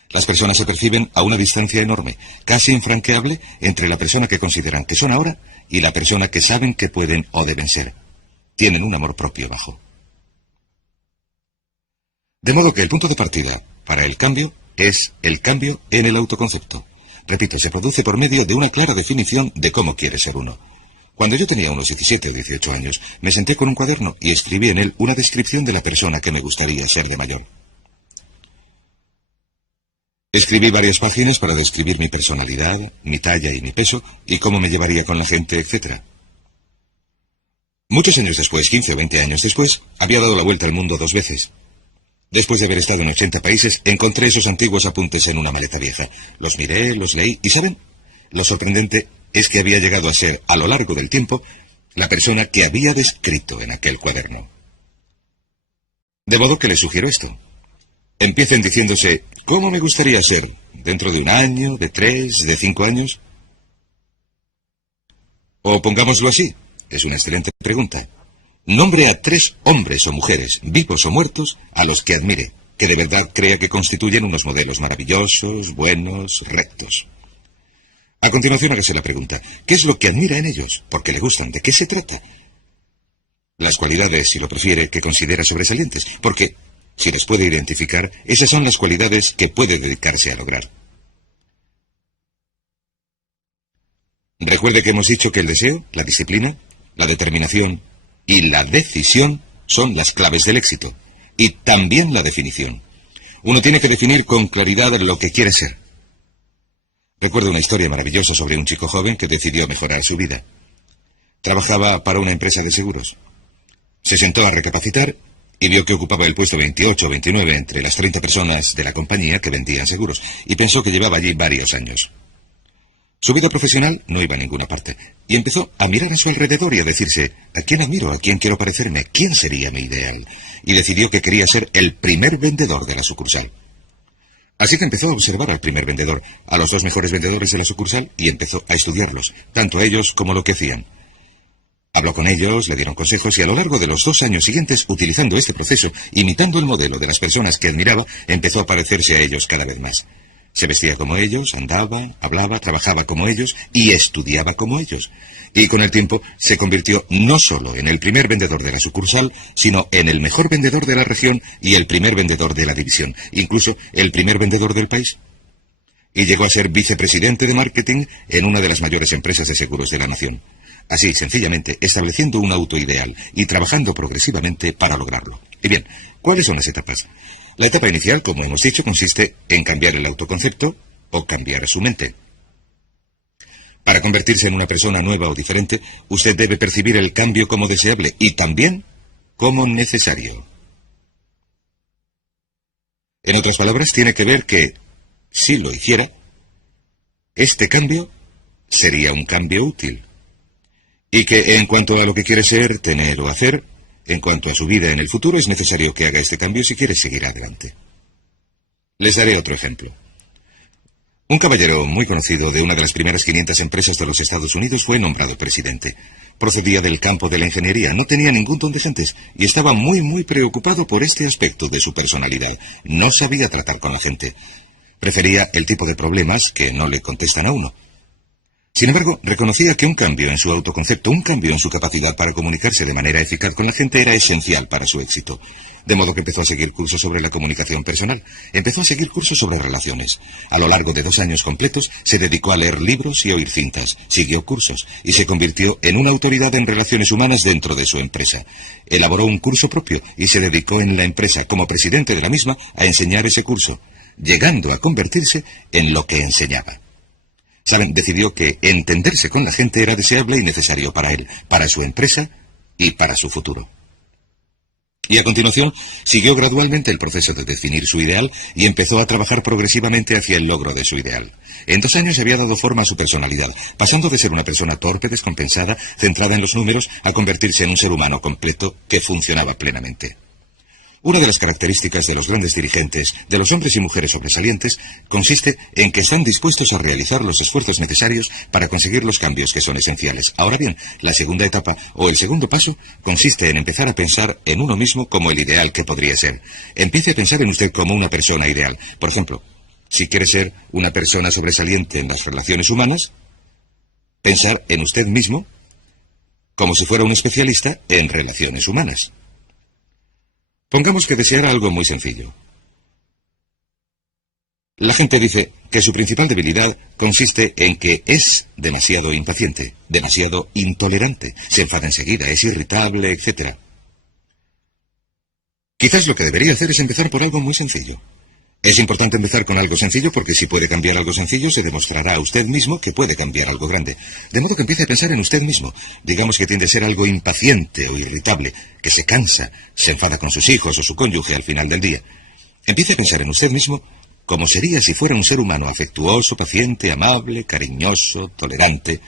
Las personas se perciben a una distancia enorme, casi infranqueable, entre la persona que consideran que son ahora y la persona que saben que pueden o deben ser. Tienen un amor propio bajo. De modo que el punto de partida para el cambio es el cambio en el autoconcepto. Repito, se produce por medio de una clara definición de cómo quiere ser uno. Cuando yo tenía unos 17 o 18 años, me senté con un cuaderno y escribí en él una descripción de la persona que me gustaría ser de mayor. Escribí varias páginas para describir mi personalidad, mi talla y mi peso, y cómo me llevaría con la gente, etc. Muchos años después, 15 o 20 años después, había dado la vuelta al mundo 2 veces. Después de haber estado en 80 países, encontré esos antiguos apuntes en una maleta vieja. Los miré, los leí, y ¿saben? Lo sorprendente es que había llegado a ser, a lo largo del tiempo, la persona que había descrito en aquel cuaderno. De modo que les sugiero esto. Empiecen diciéndose, ¿cómo me gustaría ser? ¿Dentro de 1 año, de 3, de 5 años? O pongámoslo así, es una excelente pregunta. Nombre a 3 hombres o mujeres, vivos o muertos, a los que admire, que de verdad crea que constituyen unos modelos maravillosos, buenos, rectos. A continuación hágase la pregunta, ¿qué es lo que admira en ellos? ¿Por qué le gustan? ¿De qué se trata? Las cualidades, si lo prefiere, que considera sobresalientes, porque si les puede identificar, esas son las cualidades que puede dedicarse a lograr. Recuerde que hemos dicho que el deseo, la disciplina, la determinación y la decisión son las claves del éxito, y también la definición. Uno tiene que definir con claridad lo que quiere ser. Recuerdo una historia maravillosa sobre un chico joven que decidió mejorar su vida. Trabajaba para una empresa de seguros. Se sentó a recapacitar y vio que ocupaba el puesto 28 o 29 entre las 30 personas de la compañía que vendían seguros, y pensó que llevaba allí varios años. Su vida profesional no iba a ninguna parte, y empezó a mirar a su alrededor y a decirse, ¿a quién admiro? ¿A quién quiero parecerme? ¿Quién sería mi ideal? Y decidió que quería ser el primer vendedor de la sucursal. Así que empezó a observar al primer vendedor, a los 2 mejores vendedores de la sucursal, y empezó a estudiarlos, tanto a ellos como lo que hacían. Habló con ellos, le dieron consejos, y a lo largo de los 2 años siguientes, utilizando este proceso, imitando el modelo de las personas que admiraba, empezó a parecerse a ellos cada vez más. Se vestía como ellos, andaba, hablaba, trabajaba como ellos y estudiaba como ellos. Y con el tiempo se convirtió no solo en el primer vendedor de la sucursal, sino en el mejor vendedor de la región y el primer vendedor de la división, incluso el primer vendedor del país. Y llegó a ser vicepresidente de marketing en una de las mayores empresas de seguros de la nación. Así, sencillamente, estableciendo un autoideal y trabajando progresivamente para lograrlo. Y bien, ¿cuáles son las etapas? La etapa inicial, como hemos dicho, consiste en cambiar el autoconcepto o cambiar su mente. Para convertirse en una persona nueva o diferente, usted debe percibir el cambio como deseable y también como necesario. En otras palabras, tiene que ver que, si lo hiciera, este cambio sería un cambio útil. Y que en cuanto a lo que quiere ser, tener o hacer, en cuanto a su vida en el futuro, es necesario que haga este cambio si quiere seguir adelante. Les daré otro ejemplo. Un caballero muy conocido de una de las primeras 500 empresas de los Estados Unidos fue nombrado presidente. Procedía del campo de la ingeniería, no tenía ningún don de gentes y estaba muy preocupado por este aspecto de su personalidad. No sabía tratar con la gente. Prefería el tipo de problemas que no le contestan a uno. Sin embargo, reconocía que un cambio en su autoconcepto, un cambio en su capacidad para comunicarse de manera eficaz con la gente era esencial para su éxito. De modo que empezó a seguir cursos sobre la comunicación personal, empezó a seguir cursos sobre relaciones. A lo largo de 2 años completos se dedicó a leer libros y oír cintas, siguió cursos y se convirtió en una autoridad en relaciones humanas dentro de su empresa. Elaboró un curso propio y se dedicó en la empresa, como presidente de la misma, a enseñar ese curso, llegando a convertirse en lo que enseñaba. Saben, decidió que entenderse con la gente era deseable y necesario para él, para su empresa y para su futuro. Y a continuación, siguió gradualmente el proceso de definir su ideal y empezó a trabajar progresivamente hacia el logro de su ideal. En 2 años había dado forma a su personalidad, pasando de ser una persona torpe, descompensada, centrada en los números, a convertirse en un ser humano completo que funcionaba plenamente. Una de las características de los grandes dirigentes, de los hombres y mujeres sobresalientes, consiste en que están dispuestos a realizar los esfuerzos necesarios para conseguir los cambios que son esenciales. Ahora bien, la segunda etapa, o el segundo paso, consiste en empezar a pensar en uno mismo como el ideal que podría ser. Empiece a pensar en usted como una persona ideal. Por ejemplo, si quiere ser una persona sobresaliente en las relaciones humanas, pensar en usted mismo como si fuera un especialista en relaciones humanas. Pongamos que deseara algo muy sencillo. La gente dice que su principal debilidad consiste en que es demasiado impaciente, demasiado intolerante, se enfada enseguida, es irritable, etc. Quizás lo que debería hacer es empezar por algo muy sencillo. Es importante empezar con algo sencillo porque si puede cambiar algo sencillo se demostrará a usted mismo que puede cambiar algo grande. De modo que empiece a pensar en usted mismo. Digamos que tiende a ser algo impaciente o irritable, que se cansa, se enfada con sus hijos o su cónyuge al final del día. Empiece a pensar en usted mismo como sería si fuera un ser humano afectuoso, paciente, amable, cariñoso, tolerante.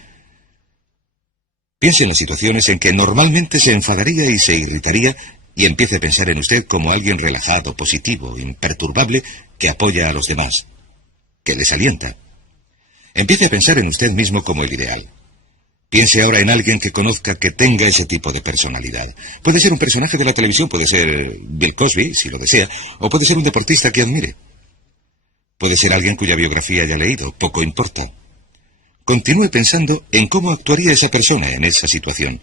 Piense en las situaciones en que normalmente se enfadaría y se irritaría y empiece a pensar en usted como alguien relajado, positivo, imperturbable, que apoya a los demás, que les alienta. Empiece a pensar en usted mismo como el ideal. Piense ahora en alguien que conozca que tenga ese tipo de personalidad. Puede ser un personaje de la televisión, puede ser Bill Cosby, si lo desea, o puede ser un deportista que admire. Puede ser alguien cuya biografía haya leído, poco importa. Continúe pensando en cómo actuaría esa persona en esa situación.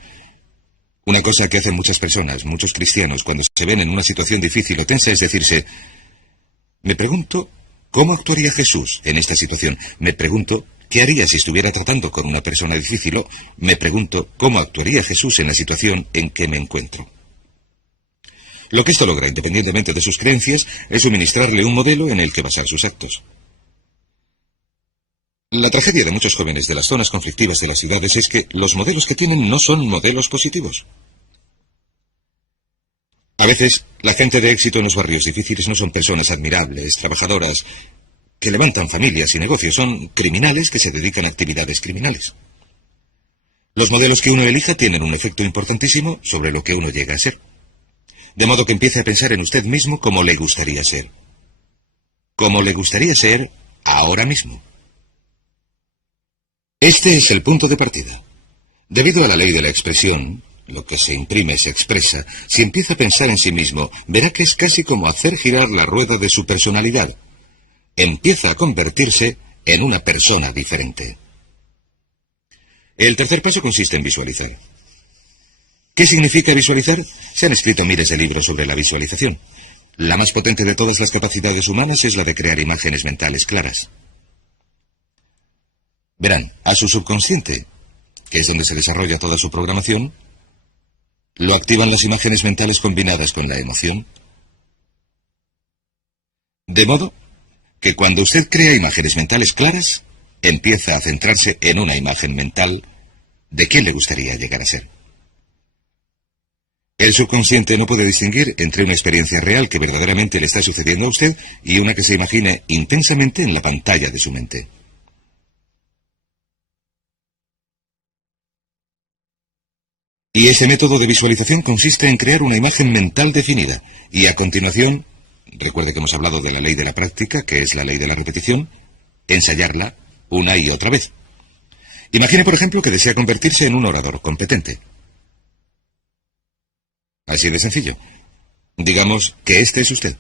Una cosa que hacen muchas personas, muchos cristianos, cuando se ven en una situación difícil o tensa es decirse: me pregunto cómo actuaría Jesús en esta situación. Me pregunto qué haría si estuviera tratando con una persona difícil, o me pregunto cómo actuaría Jesús en la situación en que me encuentro. Lo que esto logra, independientemente de sus creencias, es suministrarle un modelo en el que basar sus actos. La tragedia de muchos jóvenes de las zonas conflictivas de las ciudades es que los modelos que tienen no son modelos positivos. A veces, la gente de éxito en los barrios difíciles no son personas admirables, trabajadoras, que levantan familias y negocios, son criminales que se dedican a actividades criminales. Los modelos que uno elija tienen un efecto importantísimo sobre lo que uno llega a ser. De modo que empiece a pensar en usted mismo como le gustaría ser. Como le gustaría ser ahora mismo. Este es el punto de partida. Debido a la ley de la expresión, lo que se imprime se expresa. Si empieza a pensar en sí mismo, verá que es casi como hacer girar la rueda de su personalidad. Empieza a convertirse en una persona diferente. El tercer paso consiste en visualizar. ¿Qué significa visualizar? Se han escrito miles de libros sobre la visualización. La más potente de todas las capacidades humanas es la de crear imágenes mentales claras. Verán, a su subconsciente, que es donde se desarrolla toda su programación, lo activan las imágenes mentales combinadas con la emoción. De modo que cuando usted crea imágenes mentales claras, empieza a centrarse en una imagen mental de quién le gustaría llegar a ser. El subconsciente no puede distinguir entre una experiencia real que verdaderamente le está sucediendo a usted y una que se imagine intensamente en la pantalla de su mente. Y ese método de visualización consiste en crear una imagen mental definida y a continuación, recuerde que hemos hablado de la ley de la práctica, que es la ley de la repetición, ensayarla una y otra vez. Imagine, por ejemplo, que desea convertirse en un orador competente. Así de sencillo. Digamos que este es usted.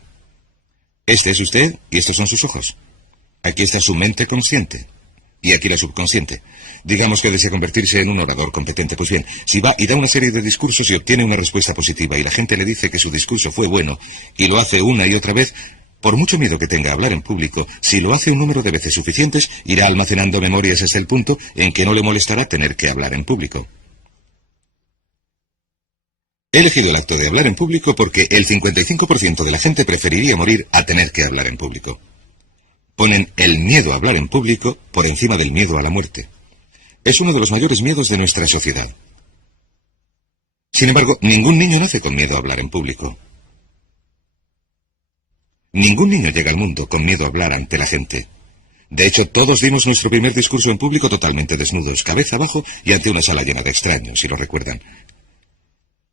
Este es usted y estos son sus ojos. Aquí está su mente consciente. Y aquí la subconsciente. Digamos que desea convertirse en un orador competente. Pues bien, si va y da una serie de discursos y obtiene una respuesta positiva y la gente le dice que su discurso fue bueno y lo hace una y otra vez, por mucho miedo que tenga a hablar en público, si lo hace un número de veces suficientes, irá almacenando memorias hasta el punto en que no le molestará tener que hablar en público. He elegido el acto de hablar en público porque el 55% de la gente preferiría morir a tener que hablar en público. Ponen el miedo a hablar en público por encima del miedo a la muerte. Es uno de los mayores miedos de nuestra sociedad. Sin embargo, ningún niño nace con miedo a hablar en público. Ningún niño llega al mundo con miedo a hablar ante la gente. De hecho, todos dimos nuestro primer discurso en público totalmente desnudos, cabeza abajo y ante una sala llena de extraños, si lo recuerdan.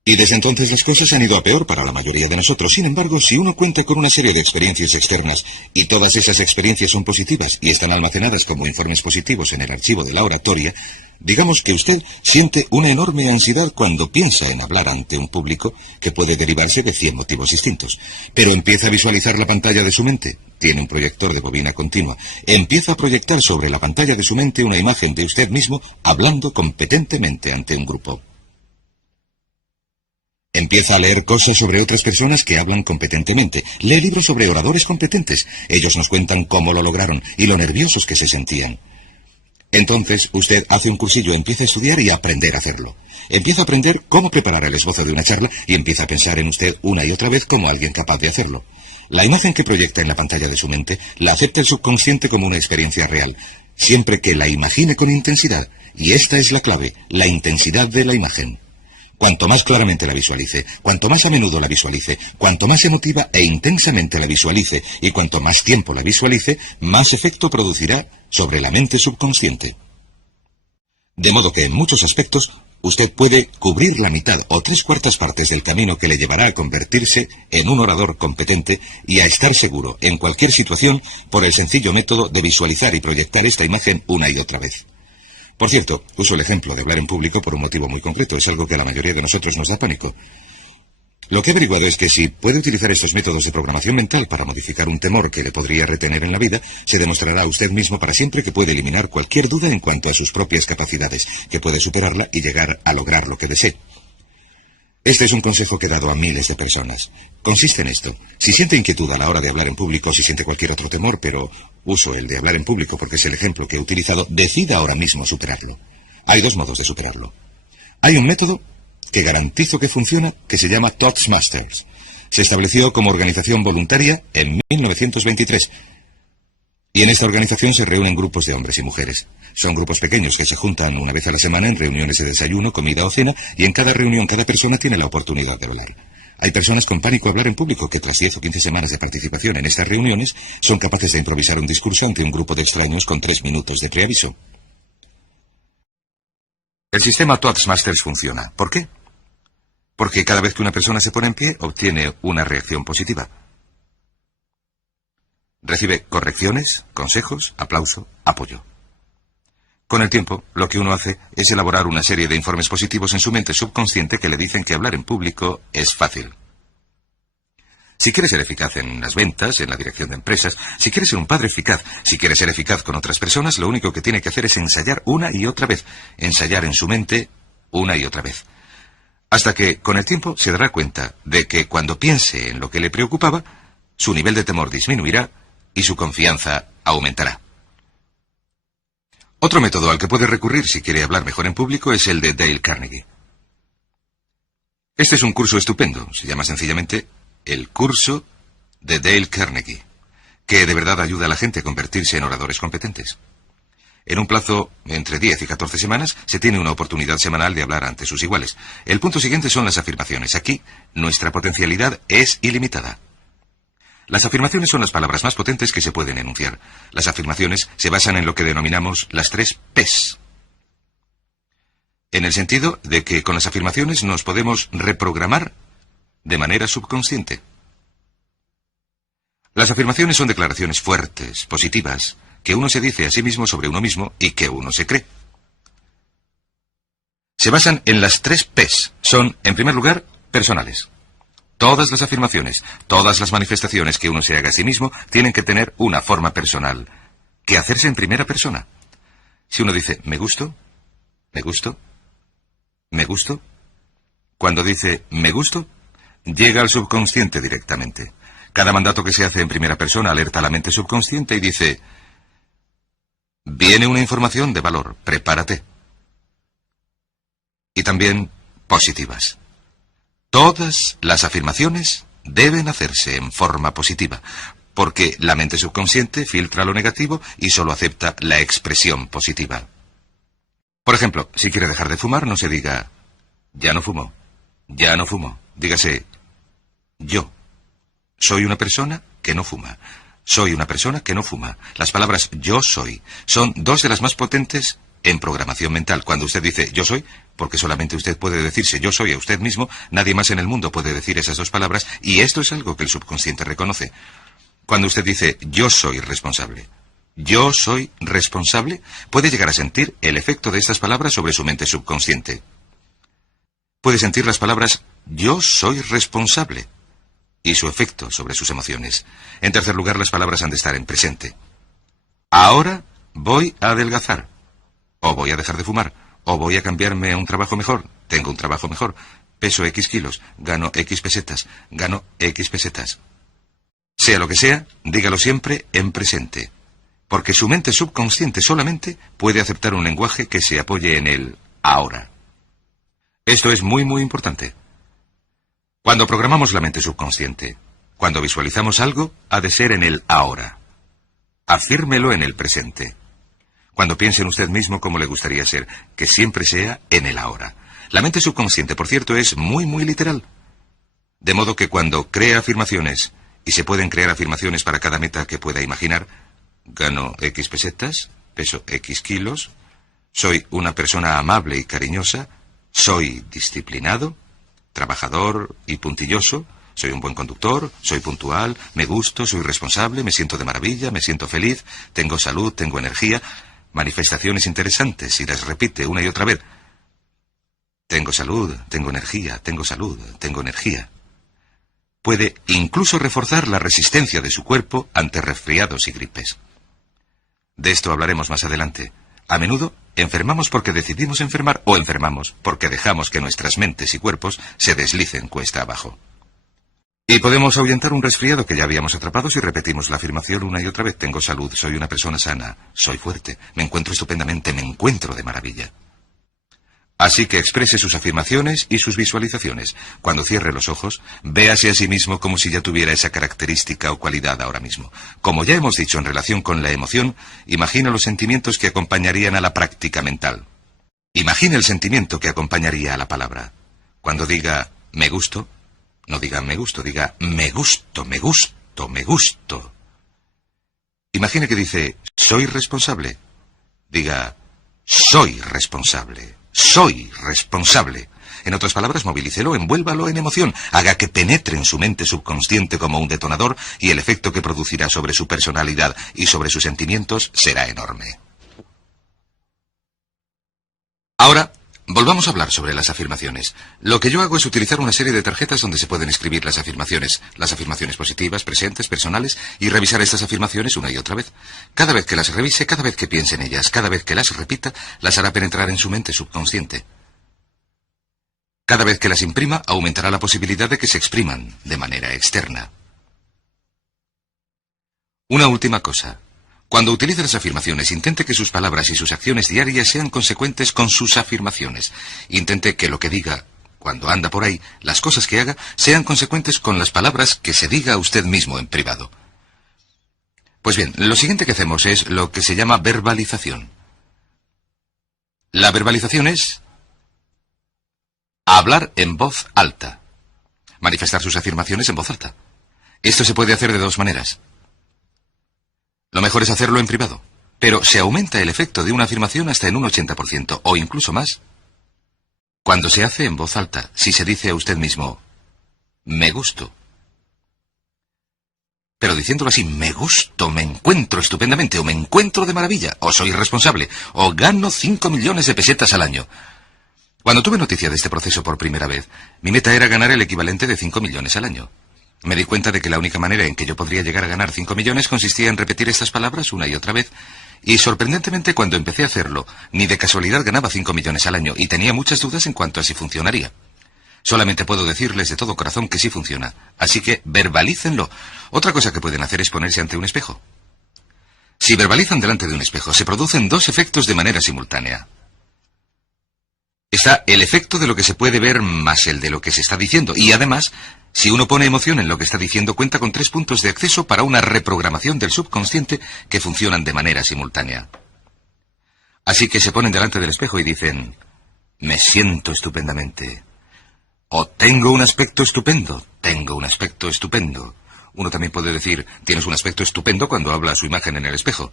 Y desde entonces las cosas han ido a peor para la mayoría de nosotros. Sin embargo, si uno cuenta con una serie de experiencias externas y todas esas experiencias son positivas y están almacenadas como informes positivos en el archivo de la oratoria, digamos que usted siente una enorme ansiedad cuando piensa en hablar ante un público que puede derivarse de 100 motivos distintos. Pero empieza a visualizar la pantalla de su mente. Tiene un proyector de bobina continua. Empieza a proyectar sobre la pantalla de su mente una imagen de usted mismo hablando competentemente ante un grupo. Empieza a leer cosas sobre otras personas que hablan competentemente. Lee libros sobre oradores competentes. Ellos nos cuentan cómo lo lograron y lo nerviosos que se sentían. Entonces, usted hace un cursillo, empieza a estudiar y a aprender a hacerlo. Empieza a aprender cómo preparar el esbozo de una charla y empieza a pensar en usted una y otra vez como alguien capaz de hacerlo. La imagen que proyecta en la pantalla de su mente la acepta el subconsciente como una experiencia real, siempre que la imagine con intensidad. Y esta es la clave, la intensidad de la imagen. Cuanto más claramente la visualice, cuanto más a menudo la visualice, cuanto más emotiva e intensamente la visualice y cuanto más tiempo la visualice, más efecto producirá sobre la mente subconsciente. De modo que en muchos aspectos, usted puede cubrir la mitad o 3/4 partes del camino que le llevará a convertirse en un orador competente y a estar seguro en cualquier situación por el sencillo método de visualizar y proyectar esta imagen una y otra vez. Por cierto, uso el ejemplo de hablar en público por un motivo muy concreto. Es algo que a la mayoría de nosotros nos da pánico. Lo que he averiguado es que si puede utilizar estos métodos de programación mental para modificar un temor que le podría retener en la vida, se demostrará a usted mismo para siempre que puede eliminar cualquier duda en cuanto a sus propias capacidades, que puede superarla y llegar a lograr lo que desee. Este es un consejo que he dado a miles de personas. Consiste en esto. Si siente inquietud a la hora de hablar en público, si siente cualquier otro temor, pero uso el de hablar en público porque es el ejemplo que he utilizado, decida ahora mismo superarlo. Hay 2 modos de superarlo. Hay un método que garantizo que funciona, que se llama Toastmasters. Se estableció como organización voluntaria en 1923. Y en esta organización se reúnen grupos de hombres y mujeres. Son grupos pequeños que se juntan una vez a la semana en reuniones de desayuno, comida o cena, y en cada reunión cada persona tiene la oportunidad de hablar. Hay personas con pánico a hablar en público que tras 10 o 15 semanas de participación en estas reuniones son capaces de improvisar un discurso ante un grupo de extraños con 3 minutos de preaviso. El sistema Toastmasters funciona. ¿Por qué? Porque cada vez que una persona se pone en pie, obtiene una reacción positiva. Recibe correcciones, consejos, aplauso, apoyo. Con el tiempo, lo que uno hace es elaborar una serie de informes positivos en su mente subconsciente que le dicen que hablar en público es fácil. Si quiere ser eficaz en las ventas, en la dirección de empresas, si quiere ser un padre eficaz, si quiere ser eficaz con otras personas, lo único que tiene que hacer es ensayar una y otra vez, ensayar en su mente una y otra vez. Hasta que, con el tiempo, se dará cuenta de que cuando piense en lo que le preocupaba, su nivel de temor disminuirá y su confianza aumentará. Otro método al que puede recurrir si quiere hablar mejor en público es el de Dale Carnegie. Este es un curso estupendo, se llama sencillamente el curso de Dale Carnegie, que de verdad ayuda a la gente a convertirse en oradores competentes. En un plazo entre 10 y 14 semanas se tiene una oportunidad semanal de hablar ante sus iguales. El punto siguiente son las afirmaciones. Aquí, nuestra potencialidad es ilimitada. Las afirmaciones son las palabras más potentes que se pueden enunciar. Las afirmaciones se basan en lo que denominamos las 3 P's. En el sentido de que con las afirmaciones nos podemos reprogramar de manera subconsciente. Las afirmaciones son declaraciones fuertes, positivas, que uno se dice a sí mismo sobre uno mismo y que uno se cree. Se basan en las 3 P's. Son, en primer lugar, personales. Todas las afirmaciones, todas las manifestaciones que uno se haga a sí mismo tienen que tener una forma personal, que hacerse en primera persona. Si uno dice, me gusto, me gusto, me gusto, cuando dice, me gusto, llega al subconsciente directamente. Cada mandato que se hace en primera persona alerta a la mente subconsciente y dice, viene una información de valor, prepárate. Y también positivas. Todas las afirmaciones deben hacerse en forma positiva, porque la mente subconsciente filtra lo negativo y solo acepta la expresión positiva. Por ejemplo, si quiere dejar de fumar, no se diga, ya no fumo, ya no fumo. Dígase, yo soy una persona que no fuma. Soy una persona que no fuma. Las palabras yo soy son dos de las más potentes en programación mental. Cuando usted dice yo soy, porque solamente usted puede decirse yo soy a usted mismo, nadie más en el mundo puede decir esas dos palabras, y esto es algo que el subconsciente reconoce. Cuando usted dice yo soy responsable, puede llegar a sentir el efecto de estas palabras sobre su mente subconsciente. Puede sentir las palabras yo soy responsable y su efecto sobre sus emociones. En tercer lugar, las palabras han de estar en presente. Ahora voy a adelgazar, o voy a dejar de fumar, o voy a cambiarme a un trabajo mejor, tengo un trabajo mejor, peso X kilos, gano X pesetas, gano X pesetas. Sea lo que sea, dígalo siempre en presente, porque su mente subconsciente solamente puede aceptar un lenguaje que se apoye en el ahora. Esto es muy, muy importante. Cuando programamos la mente subconsciente, cuando visualizamos algo, ha de ser en el ahora. Afírmelo en el presente. Cuando piense en usted mismo cómo le gustaría ser, que siempre sea en el ahora. La mente subconsciente, por cierto, es muy, muy literal. De modo que cuando crea afirmaciones, y se pueden crear afirmaciones para cada meta que pueda imaginar, gano X pesetas, peso X kilos, soy una persona amable y cariñosa, soy disciplinado, trabajador y puntilloso, soy un buen conductor, soy puntual, me gusto, soy responsable, me siento de maravilla, me siento feliz, tengo salud, tengo energía, manifestaciones interesantes y las repite una y otra vez. Tengo salud, tengo energía, tengo salud, tengo energía. Puede incluso reforzar la resistencia de su cuerpo ante resfriados y gripes. De esto hablaremos más adelante. A menudo enfermamos porque decidimos enfermar o enfermamos porque dejamos que nuestras mentes y cuerpos se deslicen cuesta abajo. Y podemos ahuyentar un resfriado que ya habíamos atrapado si repetimos la afirmación una y otra vez. Tengo salud, soy una persona sana, soy fuerte, me encuentro estupendamente, me encuentro de maravilla. Así que exprese sus afirmaciones y sus visualizaciones. Cuando cierre los ojos, véase a sí mismo como si ya tuviera esa característica o cualidad ahora mismo. Como ya hemos dicho en relación con la emoción, imagina los sentimientos que acompañarían a la práctica mental. Imagine el sentimiento que acompañaría a la palabra. Cuando diga me gusto, no diga me gusto, diga me gusto, me gusto, me gusto. Imagine que dice soy responsable. Diga soy responsable. Soy responsable. En otras palabras, movilícelo, envuélvalo en emoción, haga que penetre en su mente subconsciente como un detonador y el efecto que producirá sobre su personalidad y sobre sus sentimientos será enorme. Ahora, volvamos a hablar sobre las afirmaciones. Lo que yo hago es utilizar una serie de tarjetas donde se pueden escribir las afirmaciones positivas, presentes, personales, y revisar estas afirmaciones una y otra vez. Cada vez que las revise, cada vez que piense en ellas, cada vez que las repita, las hará penetrar en su mente subconsciente. Cada vez que las imprima, aumentará la posibilidad de que se expriman de manera externa. Una última cosa. Cuando utilice las afirmaciones, intente que sus palabras y sus acciones diarias sean consecuentes con sus afirmaciones. Intente que lo que diga, cuando anda por ahí, las cosas que haga, sean consecuentes con las palabras que se diga a usted mismo en privado. Pues bien, lo siguiente que hacemos es lo que se llama verbalización. La verbalización es hablar en voz alta. Manifestar sus afirmaciones en voz alta. Esto se puede hacer de dos maneras. Lo mejor es hacerlo en privado, pero se aumenta el efecto de una afirmación hasta en un 80%, o incluso más. Cuando se hace en voz alta, si se dice a usted mismo, me gusto. Pero diciéndolo así, me gusto, me encuentro estupendamente, o me encuentro de maravilla, o soy responsable, o gano 5 millones de pesetas al año. Cuando tuve noticia de este proceso por primera vez, mi meta era ganar el equivalente de 5 millones al año. Me di cuenta de que la única manera en que yo podría llegar a ganar 5 millones consistía en repetir estas palabras una y otra vez, Y sorprendentemente, cuando empecé a hacerlo, ni de casualidad ganaba 5 millones al año y tenía muchas dudas en cuanto a si funcionaría. Solamente puedo decirles de todo corazón que sí funciona. Así que verbalícenlo. Otra cosa que pueden hacer es ponerse ante un espejo. Si verbalizan delante de un espejo, se producen dos efectos de manera simultánea. Está el efecto de lo que se puede ver más el de lo que se está diciendo. Y además, si uno pone emoción en lo que está diciendo, cuenta con 3 puntos de acceso para una reprogramación del subconsciente que funcionan de manera simultánea. Así que se ponen delante del espejo y dicen: me siento estupendamente. O tengo un aspecto estupendo. Tengo un aspecto estupendo. Uno también puede decir: tienes un aspecto estupendo cuando habla a su imagen en el espejo.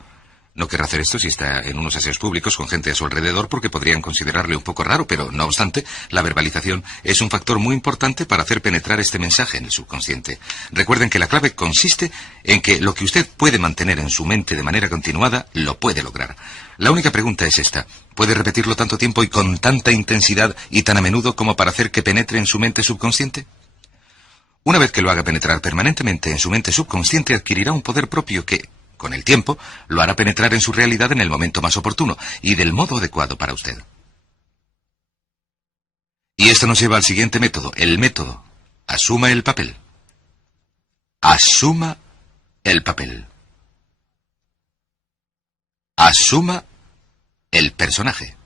No querrá hacer esto si está en unos aseos públicos con gente a su alrededor porque podrían considerarle un poco raro, pero no obstante, la verbalización es un factor muy importante para hacer penetrar este mensaje en el subconsciente. Recuerden que la clave consiste en que lo que usted puede mantener en su mente de manera continuada, lo puede lograr. La única pregunta es esta: ¿puede repetirlo tanto tiempo y con tanta intensidad y tan a menudo como para hacer que penetre en su mente subconsciente? Una vez que lo haga penetrar permanentemente en su mente subconsciente, adquirirá un poder propio que, con el tiempo, lo hará penetrar en su realidad en el momento más oportuno y del modo adecuado para usted. Y esto nos lleva al siguiente método, el método: asuma el papel. Asuma el papel. Asuma el personaje.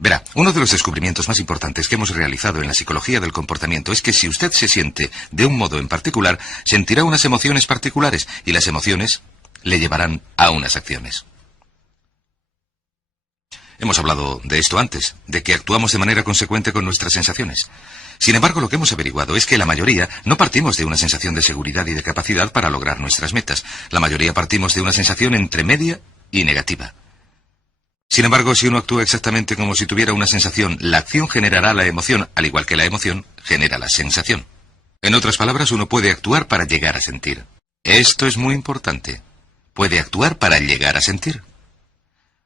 Verá, uno de los descubrimientos más importantes que hemos realizado en la psicología del comportamiento es que si usted se siente de un modo en particular, sentirá unas emociones particulares y las emociones le llevarán a unas acciones. Hemos hablado de esto antes, de que actuamos de manera consecuente con nuestras sensaciones. Sin embargo, lo que hemos averiguado es que la mayoría no partimos de una sensación de seguridad y de capacidad para lograr nuestras metas. La mayoría partimos de una sensación entre media y negativa. Sin embargo, si uno actúa exactamente como si tuviera una sensación, la acción generará la emoción, al igual que la emoción genera la sensación. En otras palabras, uno puede actuar para llegar a sentir. Esto es muy importante. Puede actuar para llegar a sentir.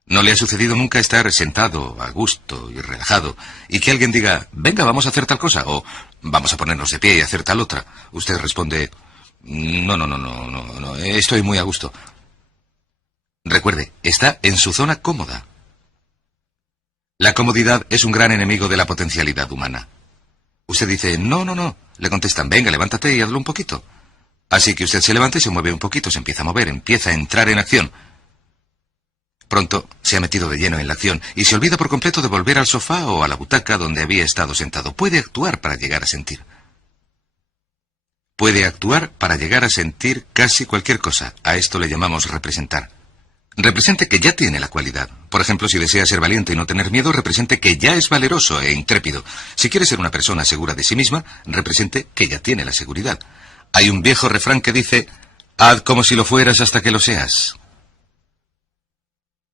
¿No le ha sucedido nunca estar sentado, a gusto y relajado, y que alguien diga: venga, vamos a hacer tal cosa, o vamos a ponernos de pie y hacer tal otra? Usted responde: no, estoy muy a gusto. Recuerde, está en su zona cómoda. La comodidad es un gran enemigo de la potencialidad humana. Usted dice: no. Le contestan: venga, levántate y hazlo un poquito. Así que usted se levanta y se mueve un poquito, se empieza a mover, empieza a entrar en acción. Pronto se ha metido de lleno en la acción y se olvida por completo de volver al sofá o a la butaca donde había estado sentado. Puede actuar para llegar a sentir. Puede actuar para llegar a sentir casi cualquier cosa. A esto le llamamos representar. Represente que ya tiene la cualidad. Por ejemplo, si desea ser valiente y no tener miedo, represente que ya es valeroso e intrépido. Si quiere ser una persona segura de sí misma, represente que ya tiene la seguridad. Hay un viejo refrán que dice: haz como si lo fueras hasta que lo seas.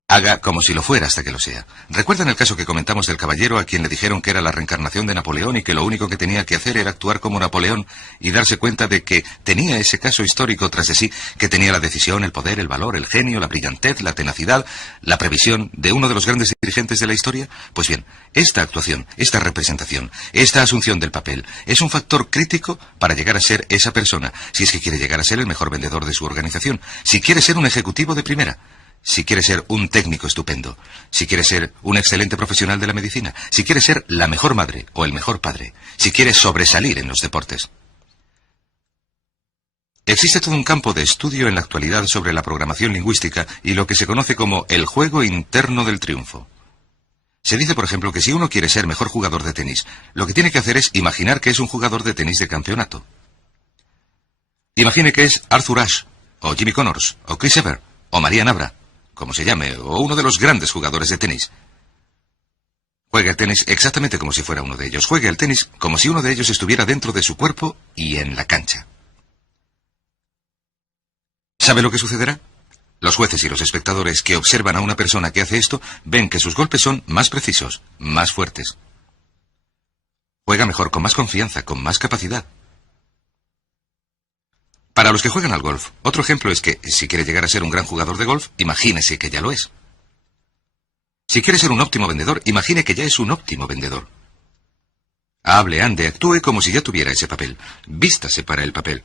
Haga como si lo fuera hasta que lo sea. ¿Recuerdan el caso que comentamos del caballero a quien le dijeron que era la reencarnación de Napoleón y que lo único que tenía que hacer era actuar como Napoleón y darse cuenta de que tenía ese caso histórico tras de sí, que tenía la decisión, el poder, el valor, el genio, la brillantez, la tenacidad, la previsión de uno de los grandes dirigentes de la historia? Pues bien, esta actuación, esta representación, esta asunción del papel es un factor crítico para llegar a ser esa persona, si es que quiere llegar a ser el mejor vendedor de su organización, si quiere ser un ejecutivo de primera, si quiere ser un técnico estupendo, si quiere ser un excelente profesional de la medicina, si quiere ser la mejor madre o el mejor padre, si quiere sobresalir en los deportes. Existe todo un campo de estudio en la actualidad sobre la programación lingüística y lo que se conoce como el juego interno del triunfo. Se dice, por ejemplo, que si uno quiere ser mejor jugador de tenis, lo que tiene que hacer es imaginar que es un jugador de tenis de campeonato. Imagine que es Arthur Ashe, o Jimmy Connors, o Chris Evert, o María Navra, como se llame, o uno de los grandes jugadores de tenis. Juegue el tenis exactamente como si fuera uno de ellos. Juegue el tenis como si uno de ellos estuviera dentro de su cuerpo y en la cancha. ¿Sabe lo que sucederá? Los jueces y los espectadores que observan a una persona que hace esto ven que sus golpes son más precisos, más fuertes. Juega mejor, con más confianza, con más capacidad. Para los que juegan al golf, otro ejemplo es que, si quiere llegar a ser un gran jugador de golf, imagínese que ya lo es. Si quiere ser un óptimo vendedor, imagine que ya es un óptimo vendedor. Hable, ande, actúe como si ya tuviera ese papel. Vístase para el papel.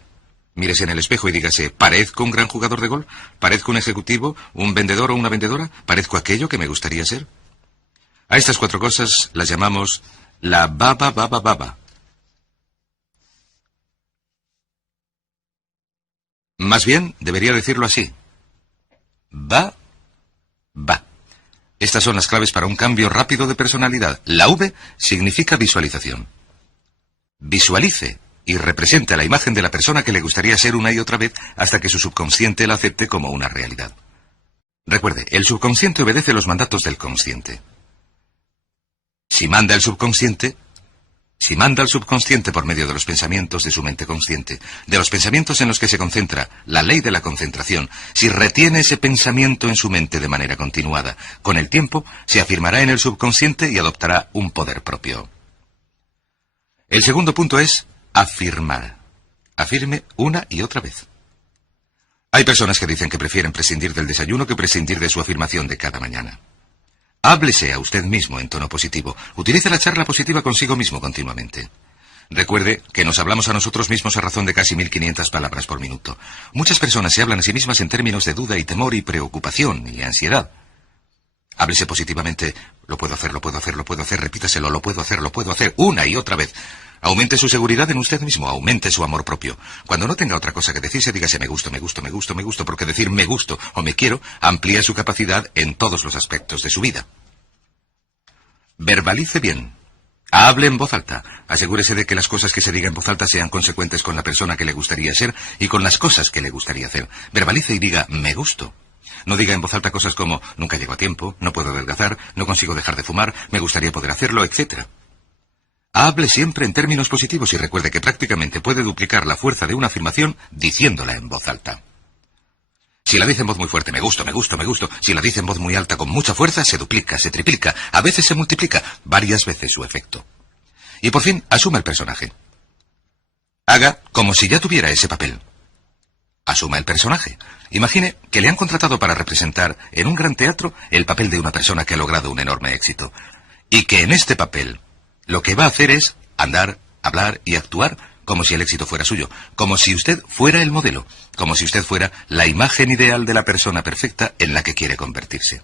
Mírese en el espejo y dígase, ¿parezco un gran jugador de golf? ¿Parezco un ejecutivo, un vendedor o una vendedora? ¿Parezco aquello que me gustaría ser? A estas 4 cosas las llamamos la baba. Más bien, debería decirlo así. Va. Estas son las claves para un cambio rápido de personalidad. La V significa visualización. Visualice y represente la imagen de la persona que le gustaría ser una y otra vez hasta que su subconsciente la acepte como una realidad. Recuerde, el subconsciente obedece los mandatos del consciente. Si manda al subconsciente por medio de los pensamientos de su mente consciente, de los pensamientos en los que se concentra, la ley de la concentración, si retiene ese pensamiento en su mente de manera continuada, con el tiempo se afirmará en el subconsciente y adoptará un poder propio. El segundo punto es afirmar. Afirme una y otra vez. Hay personas que dicen que prefieren prescindir del desayuno que prescindir de su afirmación de cada mañana. Háblese a usted mismo en tono positivo. Utilice la charla positiva consigo mismo continuamente. Recuerde que nos hablamos a nosotros mismos a razón de casi 1500 palabras por minuto. Muchas personas se hablan a sí mismas en términos de duda y temor y preocupación y ansiedad. Háblese positivamente. Lo puedo hacer, repítaselo, lo puedo hacer, una y otra vez. Aumente su seguridad en usted mismo, aumente su amor propio. Cuando no tenga otra cosa que decirse, dígase me gusto, porque decir me gusto o me quiero amplía su capacidad en todos los aspectos de su vida. Verbalice bien. Hable en voz alta. Asegúrese de que las cosas que se diga en voz alta sean consecuentes con la persona que le gustaría ser y con las cosas que le gustaría hacer. Verbalice y diga me gusto. No diga en voz alta cosas como nunca llego a tiempo, no puedo adelgazar, no consigo dejar de fumar, me gustaría poder hacerlo, etc. Hable siempre en términos positivos y recuerde que prácticamente puede duplicar la fuerza de una afirmación diciéndola en voz alta. Si la dice en voz muy fuerte, me gusto. Si la dice en voz muy alta con mucha fuerza, se duplica, se triplica, a veces se multiplica, varias veces su efecto. Y por fin, asuma el personaje. Haga como si ya tuviera ese papel. Asuma el personaje. Imagine que le han contratado para representar en un gran teatro el papel de una persona que ha logrado un enorme éxito. Y que en este papel lo que va a hacer es andar, hablar y actuar como si el éxito fuera suyo, como si usted fuera el modelo, como si usted fuera la imagen ideal de la persona perfecta en la que quiere convertirse.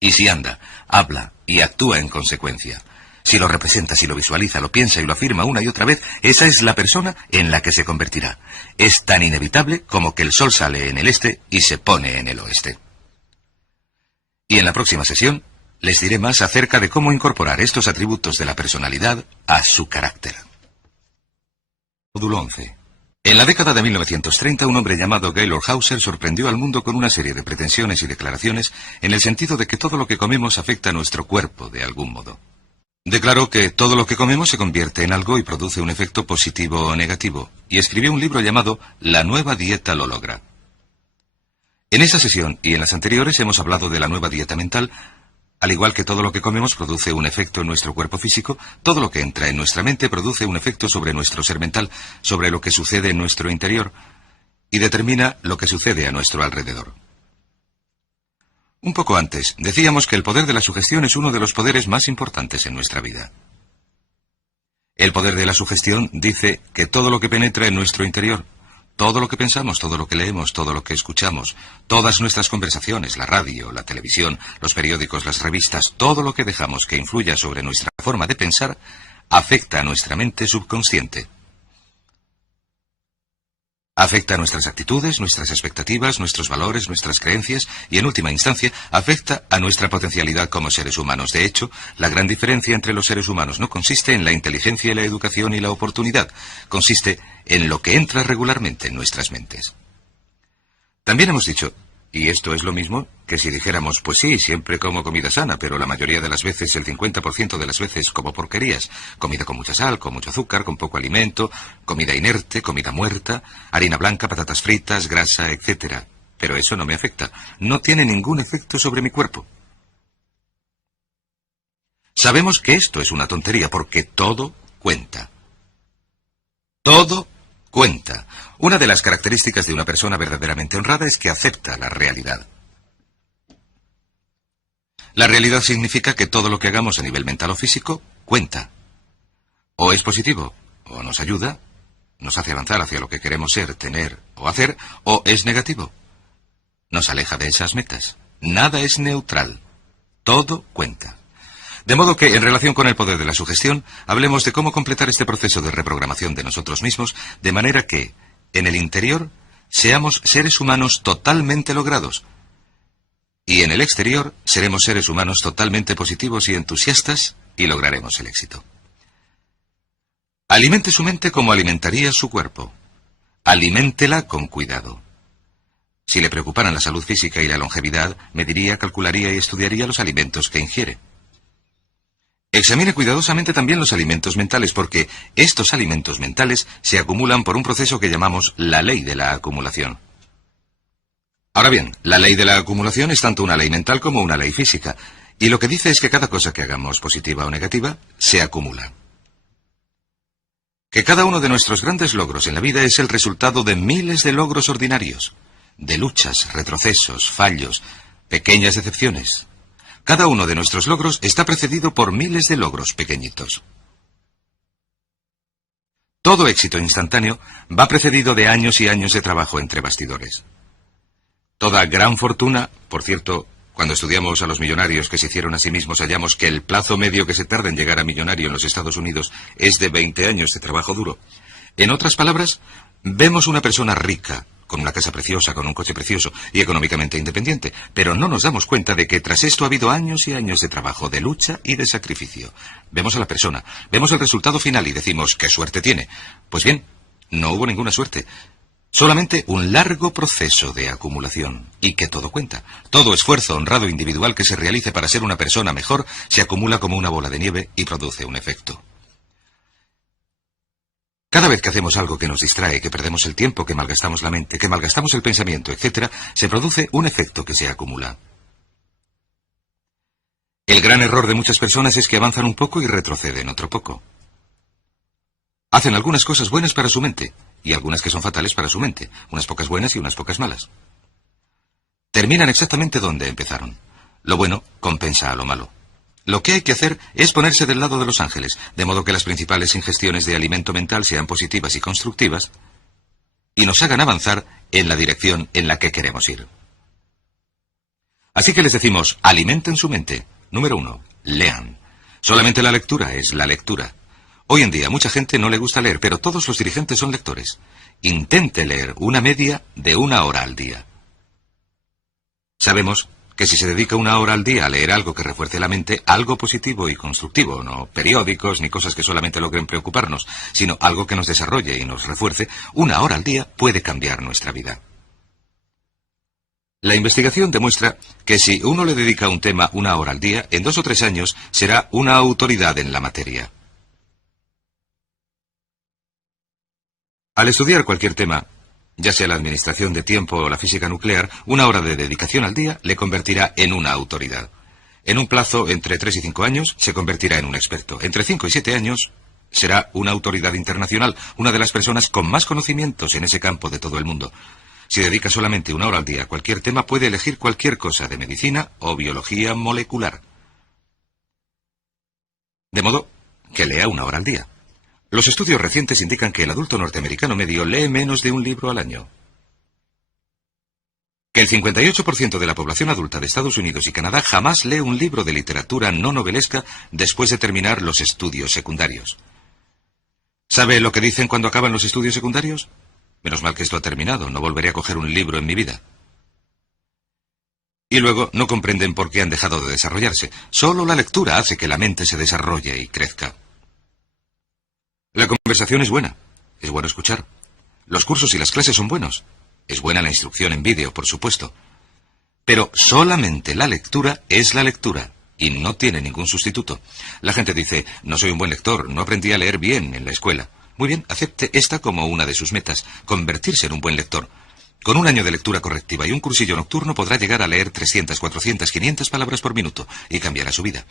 Y si anda, habla y actúa en consecuencia, si lo representa, si lo visualiza, lo piensa y lo afirma una y otra vez, esa es la persona en la que se convertirá. Es tan inevitable como que el sol sale en el este y se pone en el oeste. Y en la próxima sesión les diré más acerca de cómo incorporar estos atributos de la personalidad a su carácter. Módulo 11. En la década de 1930, un hombre llamado Gaylord Hauser sorprendió al mundo con una serie de pretensiones y declaraciones en el sentido de que todo lo que comemos afecta a nuestro cuerpo de algún modo. Declaró que todo lo que comemos se convierte en algo y produce un efecto positivo o negativo, y escribió un libro llamado La nueva dieta lo logra. En esa sesión y en las anteriores hemos hablado de la nueva dieta mental. Al igual que todo lo que comemos produce un efecto en nuestro cuerpo físico, todo lo que entra en nuestra mente produce un efecto sobre nuestro ser mental, sobre lo que sucede en nuestro interior, y determina lo que sucede a nuestro alrededor. Un poco antes, decíamos que el poder de la sugestión es uno de los poderes más importantes en nuestra vida. El poder de la sugestión dice que todo lo que penetra en nuestro interior, todo lo que pensamos, todo lo que leemos, todo lo que escuchamos, todas nuestras conversaciones, la radio, la televisión, los periódicos, las revistas, todo lo que dejamos que influya sobre nuestra forma de pensar, afecta a nuestra mente subconsciente. Afecta a nuestras actitudes, nuestras expectativas, nuestros valores, nuestras creencias y, en última instancia, afecta a nuestra potencialidad como seres humanos. De hecho, la gran diferencia entre los seres humanos no consiste en la inteligencia y la educación y la oportunidad. Consiste en lo que entra regularmente en nuestras mentes. También hemos dicho, y esto es lo mismo, que si dijéramos, pues sí, siempre como comida sana, pero la mayoría de las veces, el 50% de las veces, como porquerías. Comida con mucha sal, con mucho azúcar, con poco alimento, comida inerte, comida muerta, harina blanca, patatas fritas, grasa, etc. Pero eso no me afecta. No tiene ningún efecto sobre mi cuerpo. Sabemos que esto es una tontería porque todo cuenta. Todo cuenta. Una de las características de una persona verdaderamente honrada es que acepta la realidad. La realidad significa que todo lo que hagamos a nivel mental o físico cuenta. O es positivo, o nos ayuda, nos hace avanzar hacia lo que queremos ser, tener o hacer, o es negativo. Nos aleja de esas metas. Nada es neutral. Todo cuenta. De modo que, en relación con el poder de la sugestión, hablemos de cómo completar este proceso de reprogramación de nosotros mismos, de manera que, en el interior, seamos seres humanos totalmente logrados, y en el exterior seremos seres humanos totalmente positivos y entusiastas, y lograremos el éxito. Alimente su mente como alimentaría su cuerpo. Aliméntela con cuidado. Si le preocuparan la salud física y la longevidad, mediría, calcularía y estudiaría los alimentos que ingiere. Examine cuidadosamente también los alimentos mentales, porque estos alimentos mentales se acumulan por un proceso que llamamos la ley de la acumulación. Ahora bien, la ley de la acumulación es tanto una ley mental como una ley física, y lo que dice es que cada cosa que hagamos, positiva o negativa, se acumula. Que cada uno de nuestros grandes logros en la vida es el resultado de miles de logros ordinarios, de luchas, retrocesos, fallos, pequeñas decepciones. Cada uno de nuestros logros está precedido por miles de logros pequeñitos. Todo éxito instantáneo va precedido de años y años de trabajo entre bastidores. Toda gran fortuna, por cierto, cuando estudiamos a los millonarios que se hicieron a sí mismos, hallamos que el plazo medio que se tarda en llegar a millonario en los Estados Unidos es de 20 años de trabajo duro. En otras palabras, vemos una persona rica, con una casa preciosa, con un coche precioso y económicamente independiente, pero no nos damos cuenta de que tras esto ha habido años y años de trabajo, de lucha y de sacrificio. Vemos a la persona, vemos el resultado final y decimos, ¿qué suerte tiene? Pues bien, no hubo ninguna suerte. Solamente un largo proceso de acumulación, y que todo cuenta. Todo esfuerzo honrado individual que se realice para ser una persona mejor se acumula como una bola de nieve y produce un efecto. Cada vez que hacemos algo que nos distrae, que perdemos el tiempo, que malgastamos la mente, que malgastamos el pensamiento, etc., se produce un efecto que se acumula. El gran error de muchas personas es que avanzan un poco y retroceden otro poco. Hacen algunas cosas buenas para su mente, y algunas que son fatales para su mente, unas pocas buenas y unas pocas malas. Terminan exactamente donde empezaron. Lo bueno compensa a lo malo. Lo que hay que hacer es ponerse del lado de los ángeles, de modo que las principales ingestiones de alimento mental sean positivas y constructivas, y nos hagan avanzar en la dirección en la que queremos ir. Así que les decimos, alimenten su mente. Número 1, lean. Solamente la lectura es la lectura. Hoy en día mucha gente no le gusta leer, pero todos los dirigentes son lectores. Intente leer una media de 1 hora al día. Sabemos que si se dedica 1 hora al día a leer algo que refuerce la mente, algo positivo y constructivo, no periódicos ni cosas que solamente logren preocuparnos, sino algo que nos desarrolle y nos refuerce, 1 hora al día puede cambiar nuestra vida. La investigación demuestra que si uno le dedica a un tema 1 hora al día, en 2 o 3 años será una autoridad en la materia. Al estudiar cualquier tema, ya sea la administración de tiempo o la física nuclear, 1 hora de dedicación al día le convertirá en una autoridad. En un plazo entre 3 y 5 años se convertirá en un experto. Entre 5 y 7 años será una autoridad internacional, una de las personas con más conocimientos en ese campo de todo el mundo. Si dedica solamente 1 hora al día a cualquier tema, puede elegir cualquier cosa de medicina o biología molecular. De modo que lea 1 hora al día. Los estudios recientes indican que el adulto norteamericano medio lee menos de un libro al año. Que el 58% de la población adulta de Estados Unidos y Canadá jamás lee un libro de literatura no novelesca después de terminar los estudios secundarios. ¿Sabe lo que dicen cuando acaban los estudios secundarios? Menos mal que esto ha terminado, no volveré a coger un libro en mi vida. Y luego no comprenden por qué han dejado de desarrollarse. Solo la lectura hace que la mente se desarrolle y crezca. La conversación es buena. Es bueno escuchar. Los cursos y las clases son buenos. Es buena la instrucción en vídeo, por supuesto. Pero solamente la lectura es la lectura, y no tiene ningún sustituto. La gente dice, no soy un buen lector, no aprendí a leer bien en la escuela. Muy bien, acepte esta como una de sus metas, convertirse en un buen lector. Con 1 año de lectura correctiva y un cursillo nocturno podrá llegar a leer 300, 400, 500 palabras por minuto, y cambiará su vida.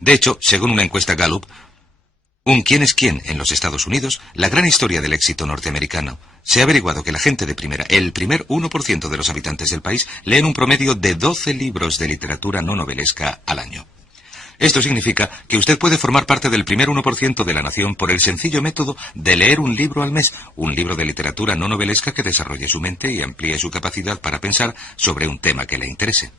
De hecho, según una encuesta Gallup, un quién es quién en los Estados Unidos, la gran historia del éxito norteamericano, se ha averiguado que la gente de primera, el primer 1% de los habitantes del país, leen un promedio de 12 libros de literatura no novelesca al año. Esto significa que usted puede formar parte del primer 1% de la nación por el sencillo método de leer un libro al mes, un libro de literatura no novelesca que desarrolle su mente y amplíe su capacidad para pensar sobre un tema que le interese.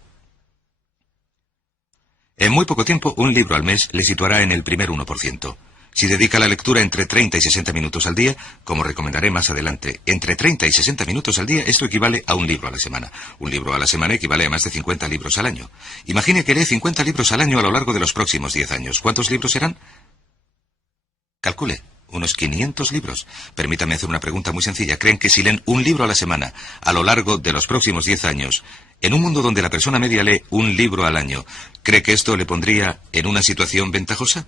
En muy poco tiempo, un libro al mes le situará en el primer 1%. Si dedica a la lectura entre 30 y 60 minutos al día, como recomendaré más adelante, entre 30 y 60 minutos al día, esto equivale a un libro a la semana. Un libro a la semana equivale a más de 50 libros al año. Imagine que lee 50 libros al año a lo largo de los próximos 10 años. ¿Cuántos libros serán? Calcule, unos 500 libros. Permítame hacer una pregunta muy sencilla. ¿Creen que si leen un libro a la semana a lo largo de los próximos 10 años, en un mundo donde la persona media lee un libro al año, cree que esto le pondría en una situación ventajosa?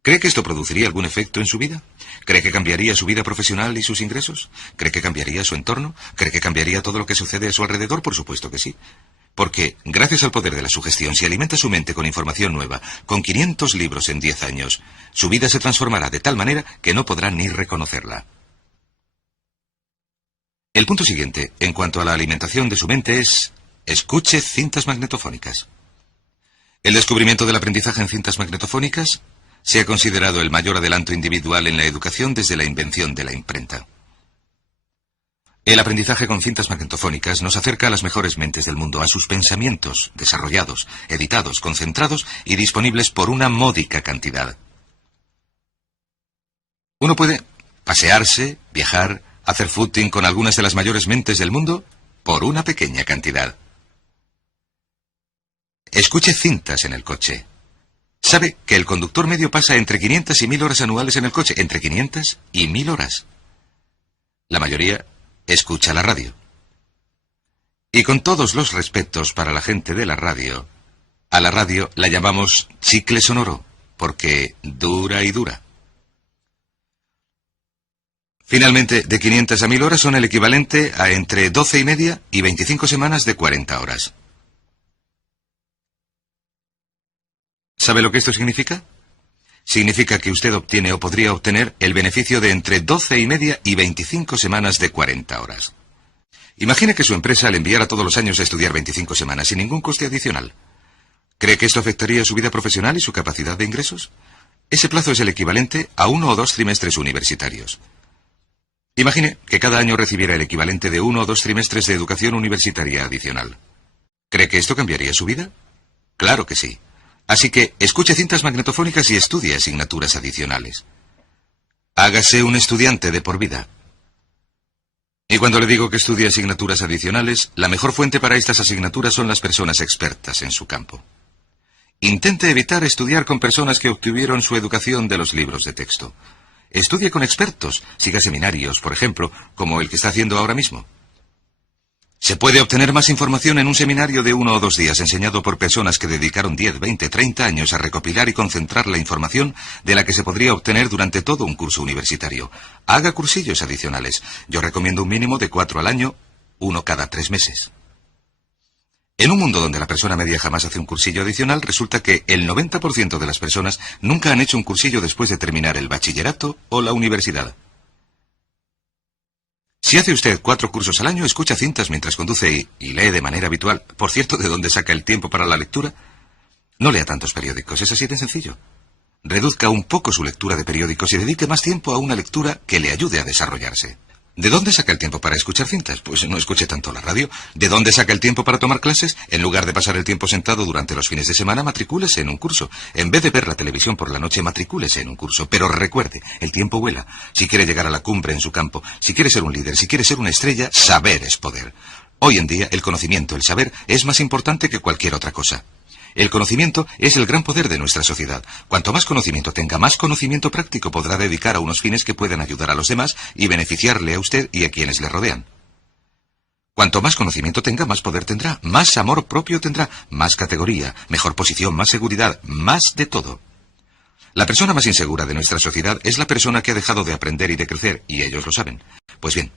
¿Cree que esto produciría algún efecto en su vida? ¿Cree que cambiaría su vida profesional y sus ingresos? ¿Cree que cambiaría su entorno? ¿Cree que cambiaría todo lo que sucede a su alrededor? Por supuesto que sí. Porque, gracias al poder de la sugestión, si alimenta su mente con información nueva, con 500 libros en 10 años, su vida se transformará de tal manera que no podrá ni reconocerla. El punto siguiente, en cuanto a la alimentación de su mente, es: escuche cintas magnetofónicas. El descubrimiento del aprendizaje en cintas magnetofónicas se ha considerado el mayor adelanto individual en la educación desde la invención de la imprenta. El aprendizaje con cintas magnetofónicas nos acerca a las mejores mentes del mundo, a sus pensamientos, desarrollados, editados, concentrados y disponibles por una módica cantidad. Uno puede pasearse, viajar, hacer footing con algunas de las mayores mentes del mundo por una pequeña cantidad. Escuche cintas en el coche. ¿Sabe que el conductor medio pasa entre 500 y 1000 horas anuales en el coche? Entre 500 y 1000 horas. La mayoría escucha la radio. Y con todos los respetos para la gente de la radio, a la radio la llamamos chicle sonoro, porque dura y dura. Finalmente, de 500 a 1000 horas son el equivalente a entre 12 y media y 25 semanas de 40 horas. ¿Sabe lo que esto significa? Significa que usted obtiene o podría obtener el beneficio de entre 12 y media y 25 semanas de 40 horas. Imagine que su empresa le enviara todos los años a estudiar 25 semanas sin ningún coste adicional. ¿Cree que esto afectaría su vida profesional y su capacidad de ingresos? Ese plazo es el equivalente a 1 o 2 trimestres universitarios. Imagine que cada año recibiera el equivalente de 1 o 2 trimestres de educación universitaria adicional. ¿Cree que esto cambiaría su vida? Claro que sí. Así que escuche cintas magnetofónicas y estudie asignaturas adicionales. Hágase un estudiante de por vida. Y cuando le digo que estudie asignaturas adicionales, la mejor fuente para estas asignaturas son las personas expertas en su campo. Intente evitar estudiar con personas que obtuvieron su educación de los libros de texto. Estudie con expertos, siga seminarios, por ejemplo, como el que está haciendo ahora mismo. Se puede obtener más información en un seminario de 1 o 2 días enseñado por personas que dedicaron 10, 20, 30 años a recopilar y concentrar la información de la que se podría obtener durante todo un curso universitario. Haga cursillos adicionales. Yo recomiendo un mínimo de 4 al año, 1 cada 3 meses. En un mundo donde la persona media jamás hace un cursillo adicional, resulta que el 90% de las personas nunca han hecho un cursillo después de terminar el bachillerato o la universidad. Si hace usted 4 cursos al año, escucha cintas mientras conduce y lee de manera habitual. Por cierto, ¿de dónde saca el tiempo para la lectura? No lea tantos periódicos, es así de sencillo. Reduzca un poco su lectura de periódicos y dedique más tiempo a una lectura que le ayude a desarrollarse. ¿De dónde saca el tiempo para escuchar cintas? Pues no escuche tanto la radio. ¿De dónde saca el tiempo para tomar clases? En lugar de pasar el tiempo sentado durante los fines de semana, matricúlese en un curso. En vez de ver la televisión por la noche, matricúlese en un curso. Pero recuerde, el tiempo vuela. Si quiere llegar a la cumbre en su campo, si quiere ser un líder, si quiere ser una estrella, saber es poder. Hoy en día, el conocimiento, el saber, es más importante que cualquier otra cosa. El conocimiento es el gran poder de nuestra sociedad. Cuanto más conocimiento tenga, más conocimiento práctico podrá dedicar a unos fines que puedan ayudar a los demás y beneficiarle a usted y a quienes le rodean. Cuanto más conocimiento tenga, más poder tendrá, más amor propio tendrá, más categoría, mejor posición, más seguridad, más de todo. La persona más insegura de nuestra sociedad es la persona que ha dejado de aprender y de crecer, y ellos lo saben. Pues bien,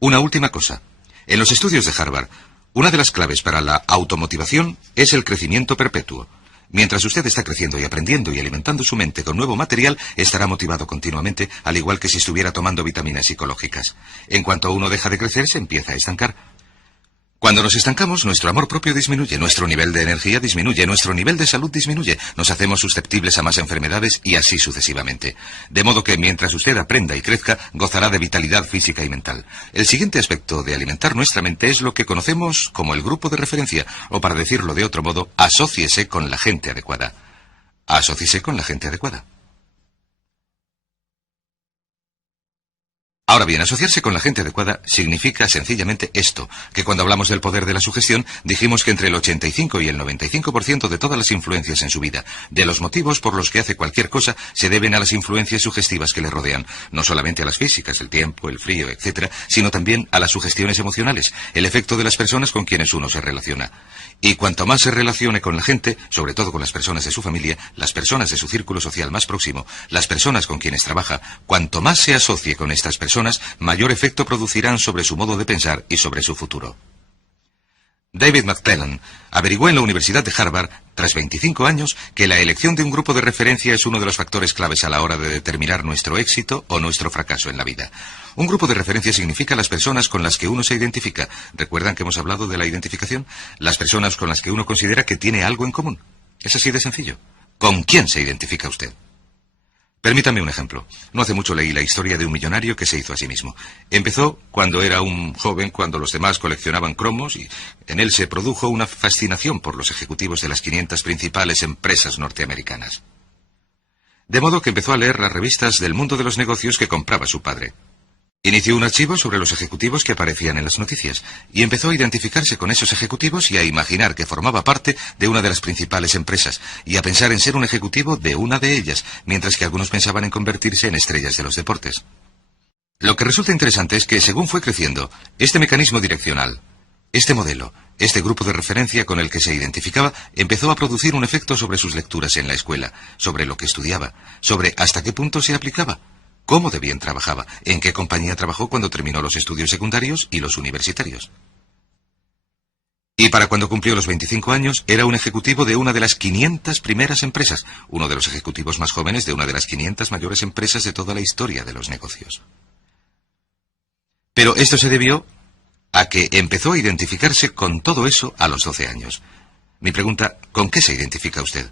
una última cosa. En los estudios de Harvard, una de las claves para la automotivación es el crecimiento perpetuo. Mientras usted está creciendo y aprendiendo y alimentando su mente con nuevo material, estará motivado continuamente, al igual que si estuviera tomando vitaminas psicológicas. En cuanto uno deja de crecer, se empieza a estancar. Cuando nos estancamos, nuestro amor propio disminuye, nuestro nivel de energía disminuye, nuestro nivel de salud disminuye, nos hacemos susceptibles a más enfermedades y así sucesivamente. De modo que mientras usted aprenda y crezca, gozará de vitalidad física y mental. El siguiente aspecto de alimentar nuestra mente es lo que conocemos como el grupo de referencia, o para decirlo de otro modo, asóciese con la gente adecuada. Asóciese con la gente adecuada. Ahora bien, asociarse con la gente adecuada significa sencillamente esto, que cuando hablamos del poder de la sugestión, dijimos que entre el 85 y el 95% de todas las influencias en su vida, de los motivos por los que hace cualquier cosa, se deben a las influencias sugestivas que le rodean, no solamente a las físicas, el tiempo, el frío, etc., sino también a las sugestiones emocionales, el efecto de las personas con quienes uno se relaciona. Y cuanto más se relacione con la gente, sobre todo con las personas de su familia, las personas de su círculo social más próximo, las personas con quienes trabaja, cuanto más se asocie con estas personas, mayor efecto producirán sobre su modo de pensar y sobre su futuro. David McClellan averiguó en la Universidad de Harvard, tras 25 años, que la elección de un grupo de referencia es uno de los factores claves a la hora de determinar nuestro éxito o nuestro fracaso en la vida. Un grupo de referencia significa las personas con las que uno se identifica. ¿Recuerdan que hemos hablado de la identificación? Las personas con las que uno considera que tiene algo en común. Es así de sencillo. ¿Con quién se identifica usted? Permítame un ejemplo. No hace mucho leí la historia de un millonario que se hizo a sí mismo. Empezó cuando era un joven, cuando los demás coleccionaban cromos, y en él se produjo una fascinación por los ejecutivos de las 500 principales empresas norteamericanas. De modo que empezó a leer las revistas del mundo de los negocios que compraba su padre. Inició un archivo sobre los ejecutivos que aparecían en las noticias, y empezó a identificarse con esos ejecutivos y a imaginar que formaba parte de una de las principales empresas, y a pensar en ser un ejecutivo de una de ellas, mientras que algunos pensaban en convertirse en estrellas de los deportes. Lo que resulta interesante es que, según fue creciendo, este mecanismo direccional, este modelo, este grupo de referencia con el que se identificaba, empezó a producir un efecto sobre sus lecturas en la escuela, sobre lo que estudiaba, sobre hasta qué punto se aplicaba, cómo de bien trabajaba, en qué compañía trabajó cuando terminó los estudios secundarios y los universitarios. Y para cuando cumplió los 25 años, era un ejecutivo de una de las 500 primeras empresas, uno de los ejecutivos más jóvenes de una de las 500 mayores empresas de toda la historia de los negocios. Pero esto se debió a que empezó a identificarse con todo eso a los 12 años. Mi pregunta, ¿con qué se identifica usted?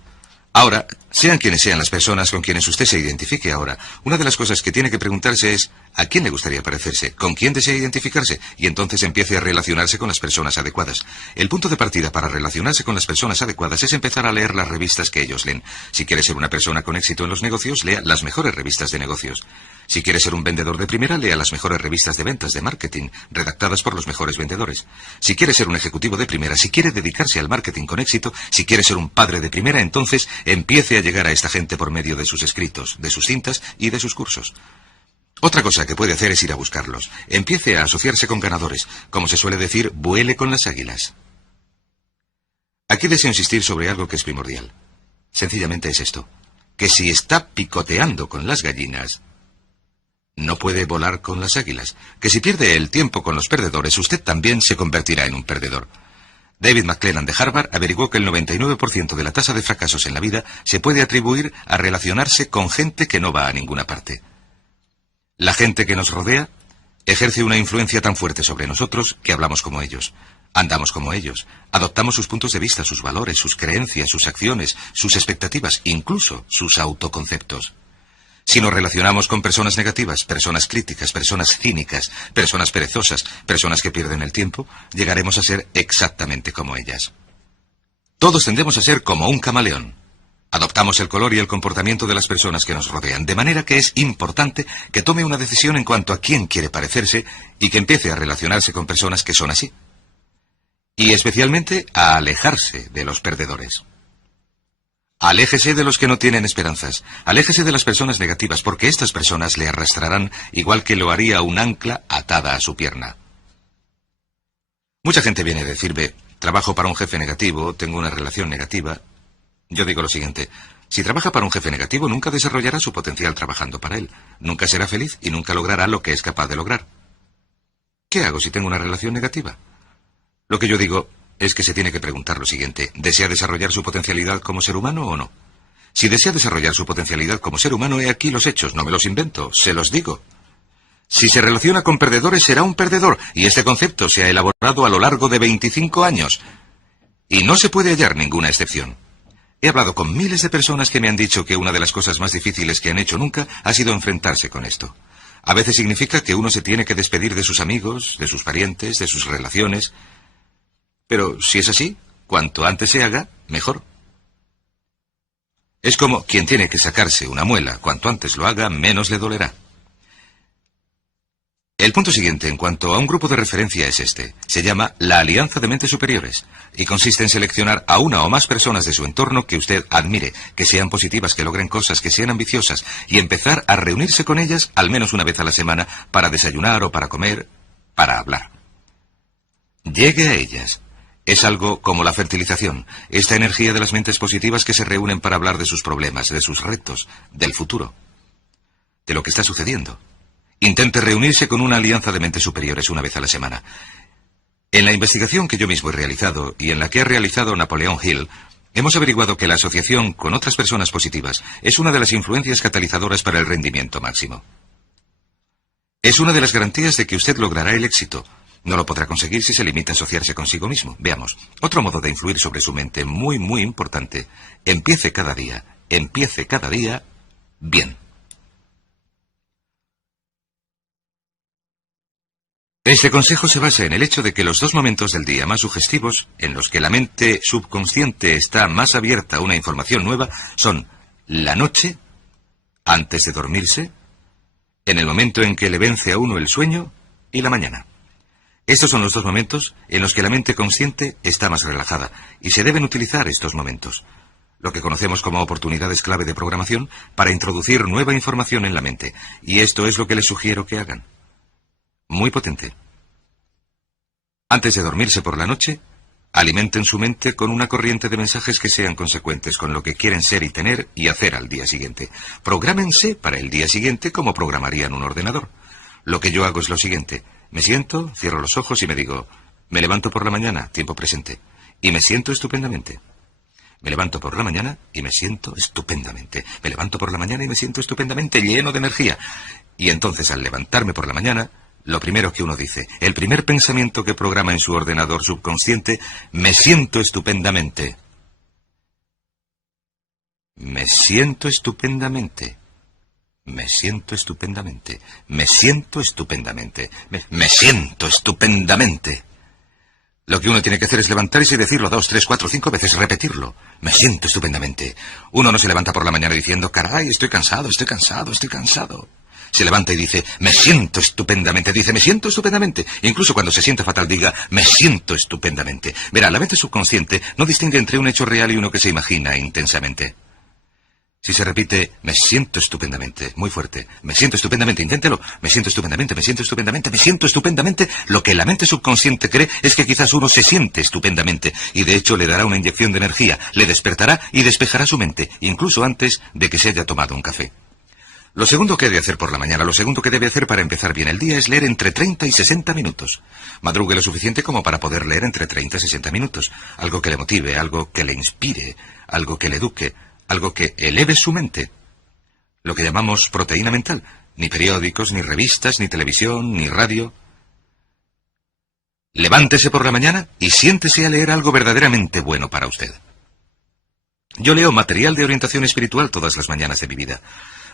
Ahora, sean quienes sean las personas con quienes usted se identifique ahora, una de las cosas que tiene que preguntarse es ¿a quién le gustaría parecerse? ¿Con quién desea identificarse? Y entonces empiece a relacionarse con las personas adecuadas. El punto de partida para relacionarse con las personas adecuadas es empezar a leer las revistas que ellos leen. Si quiere ser una persona con éxito en los negocios, lea las mejores revistas de negocios. Si quiere ser un vendedor de primera, lea las mejores revistas de ventas, de marketing, redactadas por los mejores vendedores. Si quiere ser un ejecutivo de primera, si quiere dedicarse al marketing con éxito, si quiere ser un padre de primera, entonces empiece a llegar a esta gente por medio de sus escritos, de sus cintas y de sus cursos. Otra cosa que puede hacer es ir a buscarlos. Empiece a asociarse con ganadores. Como se suele decir, vuele con las águilas. Aquí deseo insistir sobre algo que es primordial. Sencillamente es esto, que si está picoteando con las gallinas, no puede volar con las águilas, que si pierde el tiempo con los perdedores, usted también se convertirá en un perdedor. David McClellan de Harvard averiguó que el 99% de la tasa de fracasos en la vida se puede atribuir a relacionarse con gente que no va a ninguna parte. La gente que nos rodea ejerce una influencia tan fuerte sobre nosotros que hablamos como ellos, andamos como ellos, adoptamos sus puntos de vista, sus valores, sus creencias, sus acciones, sus expectativas, incluso sus autoconceptos. Si nos relacionamos con personas negativas, personas críticas, personas cínicas, personas perezosas, personas que pierden el tiempo, llegaremos a ser exactamente como ellas. Todos tendemos a ser como un camaleón. Adoptamos el color y el comportamiento de las personas que nos rodean, de manera que es importante que tome una decisión en cuanto a quién quiere parecerse y que empiece a relacionarse con personas que son así. Y especialmente a alejarse de los perdedores. Aléjese de los que no tienen esperanzas. Aléjese de las personas negativas, porque estas personas le arrastrarán igual que lo haría un ancla atada a su pierna. Mucha gente viene a decirme, trabajo para un jefe negativo, tengo una relación negativa. Yo digo lo siguiente, si trabaja para un jefe negativo, nunca desarrollará su potencial trabajando para él. Nunca será feliz y nunca logrará lo que es capaz de lograr. ¿Qué hago si tengo una relación negativa? Lo que yo digo es que se tiene que preguntar lo siguiente, ¿desea desarrollar su potencialidad como ser humano o no? Si desea desarrollar su potencialidad como ser humano, he aquí los hechos, no me los invento, se los digo. Si se relaciona con perdedores, será un perdedor, y este concepto se ha elaborado a lo largo de 25 años. Y no se puede hallar ninguna excepción. He hablado con miles de personas que me han dicho que una de las cosas más difíciles que han hecho nunca ha sido enfrentarse con esto. A veces significa que uno se tiene que despedir de sus amigos, de sus parientes, de sus relaciones. Pero si es así, cuanto antes se haga, mejor. Es como quien tiene que sacarse una muela. Cuanto antes lo haga, menos le dolerá. El punto siguiente en cuanto a un grupo de referencia es este. Se llama la Alianza de Mentes Superiores y consiste en seleccionar a una o más personas de su entorno que usted admire, que sean positivas, que logren cosas, que sean ambiciosas y empezar a reunirse con ellas al menos una vez a la semana para desayunar o para comer, para hablar. Llegue a ellas. Es algo como la fertilización, esta energía de las mentes positivas que se reúnen para hablar de sus problemas, de sus retos, del futuro, de lo que está sucediendo. Intente reunirse con una alianza de mentes superiores una vez a la semana. En la investigación que yo mismo he realizado y en la que ha realizado Napoleón Hill, hemos averiguado que la asociación con otras personas positivas es una de las influencias catalizadoras para el rendimiento máximo. Es una de las garantías de que usted logrará el éxito. No lo podrá conseguir si se limita a asociarse consigo mismo. Veamos, otro modo de influir sobre su mente muy, muy importante. Empiece cada día bien. Este consejo se basa en el hecho de que los dos momentos del día más sugestivos, en los que la mente subconsciente está más abierta a una información nueva, son la noche, antes de dormirse, en el momento en que le vence a uno el sueño, y la mañana. Estos son los dos momentos en los que la mente consciente está más relajada, y se deben utilizar estos momentos, lo que conocemos como oportunidades clave de programación, para introducir nueva información en la mente, y esto es lo que les sugiero que hagan. Muy potente. Antes de dormirse por la noche, alimenten su mente con una corriente de mensajes que sean consecuentes con lo que quieren ser y tener y hacer al día siguiente. Prográmense para el día siguiente como programarían un ordenador. Lo que yo hago es lo siguiente. Me siento, cierro los ojos y me digo, me levanto por la mañana, tiempo presente, y me siento estupendamente. Me levanto por la mañana y me siento estupendamente. Me levanto por la mañana y me siento estupendamente, lleno de energía. Y entonces al levantarme por la mañana, lo primero que uno dice, el primer pensamiento que programa en su ordenador subconsciente, me siento estupendamente. Me siento estupendamente. Me siento estupendamente. Me siento estupendamente. Me siento estupendamente. Lo que uno tiene que hacer es levantarse y decirlo 2, 3, 4, 5 veces, repetirlo. Me siento estupendamente. Uno no se levanta por la mañana diciendo, caray, estoy cansado, estoy cansado, estoy cansado. Se levanta y dice, me siento estupendamente. Dice, me siento estupendamente. Incluso cuando se sienta fatal, diga, me siento estupendamente. Verá, la mente subconsciente no distingue entre un hecho real y uno que se imagina intensamente. Si se repite, me siento estupendamente, muy fuerte, me siento estupendamente, inténtelo, me siento estupendamente, me siento estupendamente, me siento estupendamente, lo que la mente subconsciente cree es que quizás uno se siente estupendamente, y de hecho le dará una inyección de energía, le despertará y despejará su mente, incluso antes de que se haya tomado un café. Lo segundo que debe hacer por la mañana, lo segundo que debe hacer para empezar bien el día es leer entre 30 y 60 minutos. Madrugue lo suficiente como para poder leer entre 30 y 60 minutos. Algo que le motive, algo que le inspire, algo que le eduque, algo que eleve su mente. Lo que llamamos proteína mental. Ni periódicos, ni revistas, ni televisión, ni radio. Levántese por la mañana y siéntese a leer algo verdaderamente bueno para usted. Yo leo material de orientación espiritual todas las mañanas de mi vida.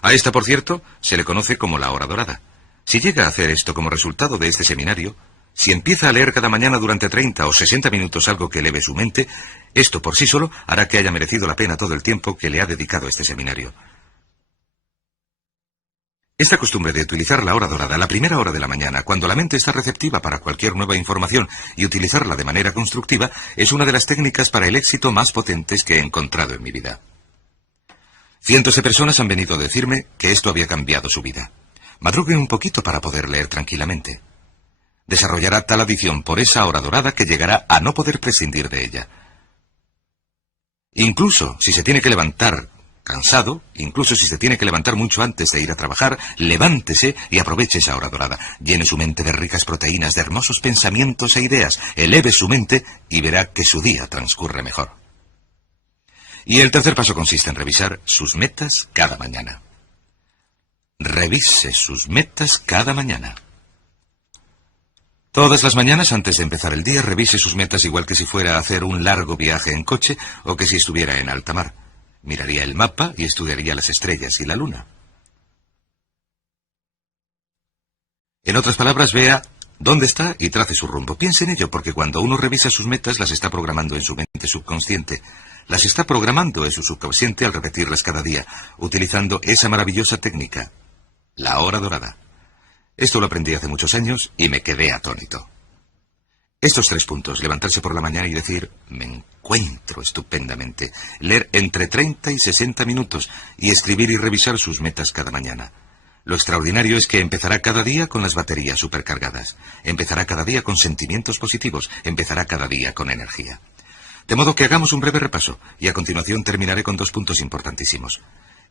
A esta, por cierto, se le conoce como la hora dorada. Si llega a hacer esto como resultado de este seminario, si empieza a leer cada mañana durante 30 o 60 minutos algo que eleve su mente, esto por sí solo hará que haya merecido la pena todo el tiempo que le ha dedicado este seminario. Esta costumbre de utilizar la hora dorada, la primera hora de la mañana, cuando la mente está receptiva para cualquier nueva información y utilizarla de manera constructiva, es una de las técnicas para el éxito más potentes que he encontrado en mi vida. Cientos de personas han venido a decirme que esto había cambiado su vida. Madruguen un poquito para poder leer tranquilamente. Desarrollará tal adicción por esa hora dorada que llegará a no poder prescindir de ella. Incluso si se tiene que levantar cansado, incluso si se tiene que levantar mucho antes de ir a trabajar, levántese y aproveche esa hora dorada. Llene su mente de ricas proteínas, de hermosos pensamientos e ideas. Eleve su mente y verá que su día transcurre mejor. Y el tercer paso consiste en revisar sus metas cada mañana. Revise sus metas cada mañana. Todas las mañanas, antes de empezar el día, revise sus metas igual que si fuera a hacer un largo viaje en coche o que si estuviera en alta mar. Miraría el mapa y estudiaría las estrellas y la luna. En otras palabras, vea dónde está y trace su rumbo. Piense en ello, porque cuando uno revisa sus metas, las está programando en su mente subconsciente. Las está programando en su subconsciente al repetirlas cada día, utilizando esa maravillosa técnica, la hora dorada. Esto lo aprendí hace muchos años y me quedé atónito. Estos 3 puntos, levantarse por la mañana y decir, me encuentro estupendamente, leer entre 30 y 60 minutos y escribir y revisar sus metas cada mañana. Lo extraordinario es que empezará cada día con las baterías supercargadas, empezará cada día con sentimientos positivos, empezará cada día con energía. De modo que hagamos un breve repaso y a continuación terminaré con 2 puntos importantísimos.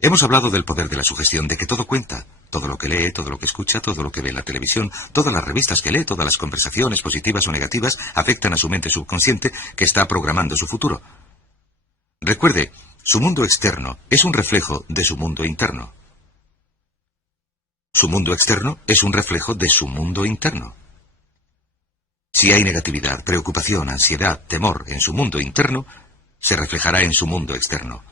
Hemos hablado del poder de la sugestión, de que todo cuenta. Todo lo que lee, todo lo que escucha, todo lo que ve en la televisión, todas las revistas que lee, todas las conversaciones positivas o negativas afectan a su mente subconsciente que está programando su futuro. Recuerde, su mundo externo es un reflejo de su mundo interno. Su mundo externo es un reflejo de su mundo interno. Si hay negatividad, preocupación, ansiedad, temor en su mundo interno, se reflejará en su mundo externo.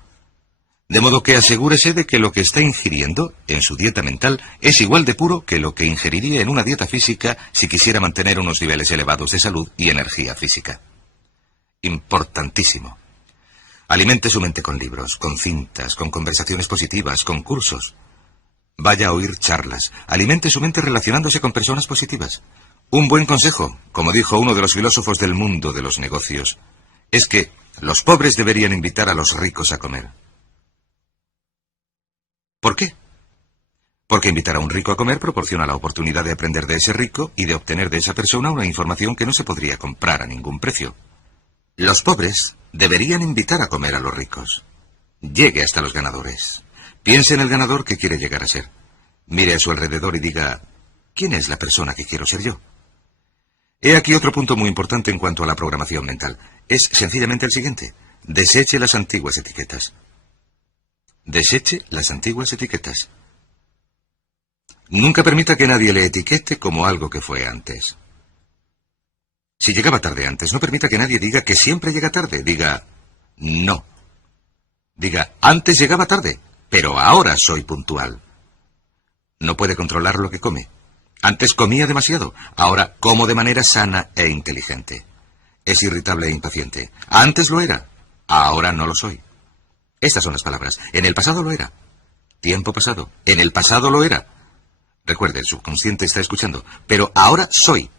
De modo que asegúrese de que lo que está ingiriendo en su dieta mental es igual de puro que lo que ingeriría en una dieta física si quisiera mantener unos niveles elevados de salud y energía física. Importantísimo. Alimente su mente con libros, con cintas, con conversaciones positivas, con cursos. Vaya a oír charlas. Alimente su mente relacionándose con personas positivas. Un buen consejo, como dijo uno de los filósofos del mundo de los negocios, es que los pobres deberían invitar a los ricos a comer. ¿Por qué? Porque invitar a un rico a comer proporciona la oportunidad de aprender de ese rico y de obtener de esa persona una información que no se podría comprar a ningún precio. Los pobres deberían invitar a comer a los ricos. Llegue hasta los ganadores. Piense en el ganador que quiere llegar a ser. Mire a su alrededor y diga, ¿quién es la persona que quiero ser yo? He aquí otro punto muy importante en cuanto a la programación mental. Es sencillamente el siguiente. Deseche las antiguas etiquetas. Deseche las antiguas etiquetas. Nunca permita que nadie le etiquete como algo que fue antes. Si llegaba tarde antes, no permita que nadie diga que siempre llega tarde. Diga, no. Diga, antes llegaba tarde, pero ahora soy puntual. No puede controlar lo que come. Antes comía demasiado, ahora como de manera sana e inteligente. Es irritable e impaciente. Antes lo era, ahora no lo soy. Estas son las palabras. En el pasado lo era. Tiempo pasado. En el pasado lo era. Recuerde, el subconsciente está escuchando. Pero ahora soy.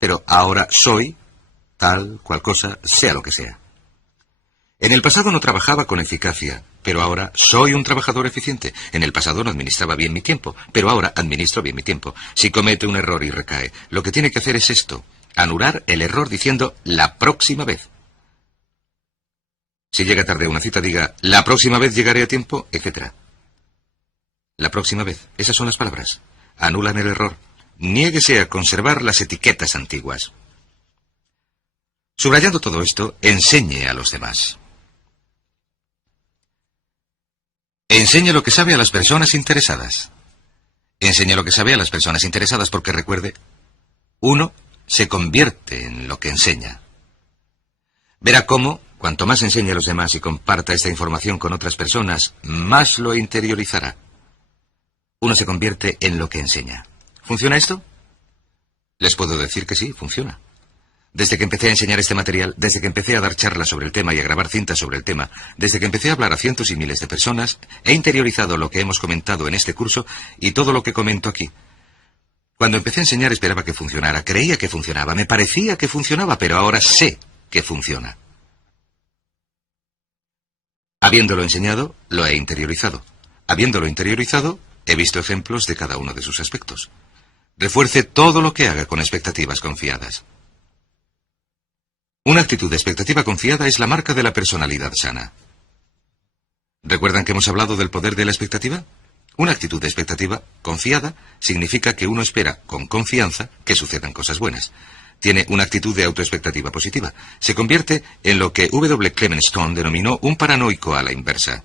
Pero ahora soy tal, cual cosa, sea lo que sea. En el pasado no trabajaba con eficacia, pero ahora soy un trabajador eficiente. En el pasado no administraba bien mi tiempo, pero ahora administro bien mi tiempo. Si comete un error y recae, lo que tiene que hacer es esto: anular el error diciendo la próxima vez. Si llega tarde a una cita, diga, la próxima vez llegaré a tiempo, etc. La próxima vez. Esas son las palabras. Anulan el error. Niéguese a conservar las etiquetas antiguas. Subrayando todo esto, enseñe a los demás. Enseñe lo que sabe a las personas interesadas. Enseñe lo que sabe a las personas interesadas porque, recuerde, uno se convierte en lo que enseña. Verá cómo, cuanto más enseñe a los demás y comparta esta información con otras personas, más lo interiorizará. Uno se convierte en lo que enseña. ¿Funciona esto? Les puedo decir que sí, funciona. Desde que empecé a enseñar este material, desde que empecé a dar charlas sobre el tema y a grabar cintas sobre el tema, desde que empecé a hablar a cientos y miles de personas, he interiorizado lo que hemos comentado en este curso y todo lo que comento aquí. Cuando empecé a enseñar esperaba que funcionara, creía que funcionaba, me parecía que funcionaba, pero ahora sé que funciona. Habiéndolo enseñado, lo he interiorizado. Habiéndolo interiorizado, he visto ejemplos de cada uno de sus aspectos. Refuerce todo lo que haga con expectativas confiadas. Una actitud de expectativa confiada es la marca de la personalidad sana. ¿Recuerdan que hemos hablado del poder de la expectativa? Una actitud de expectativa confiada significa que uno espera con confianza que sucedan cosas buenas. Tiene una actitud de autoexpectativa positiva. Se convierte en lo que W. Clement Stone denominó un paranoico a la inversa.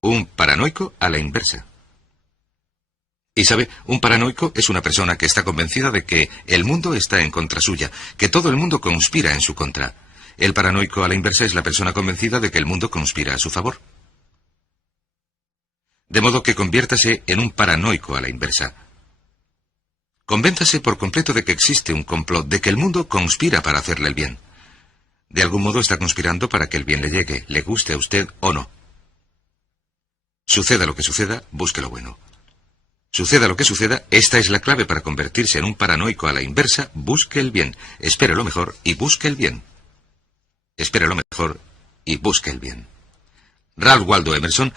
Un paranoico a la inversa. Y sabe, un paranoico es una persona que está convencida de que el mundo está en contra suya, que todo el mundo conspira en su contra. El paranoico a la inversa es la persona convencida de que el mundo conspira a su favor. De modo que conviértase en un paranoico a la inversa. Convénzase por completo de que existe un complot, de que el mundo conspira para hacerle el bien. De algún modo está conspirando para que el bien le llegue, le guste a usted o no. Suceda lo que suceda, busque lo bueno. Suceda lo que suceda, esta es la clave para convertirse en un paranoico a la inversa, busque el bien, espere lo mejor y busque el bien. Espere lo mejor y busque el bien. Ralph Waldo Emerson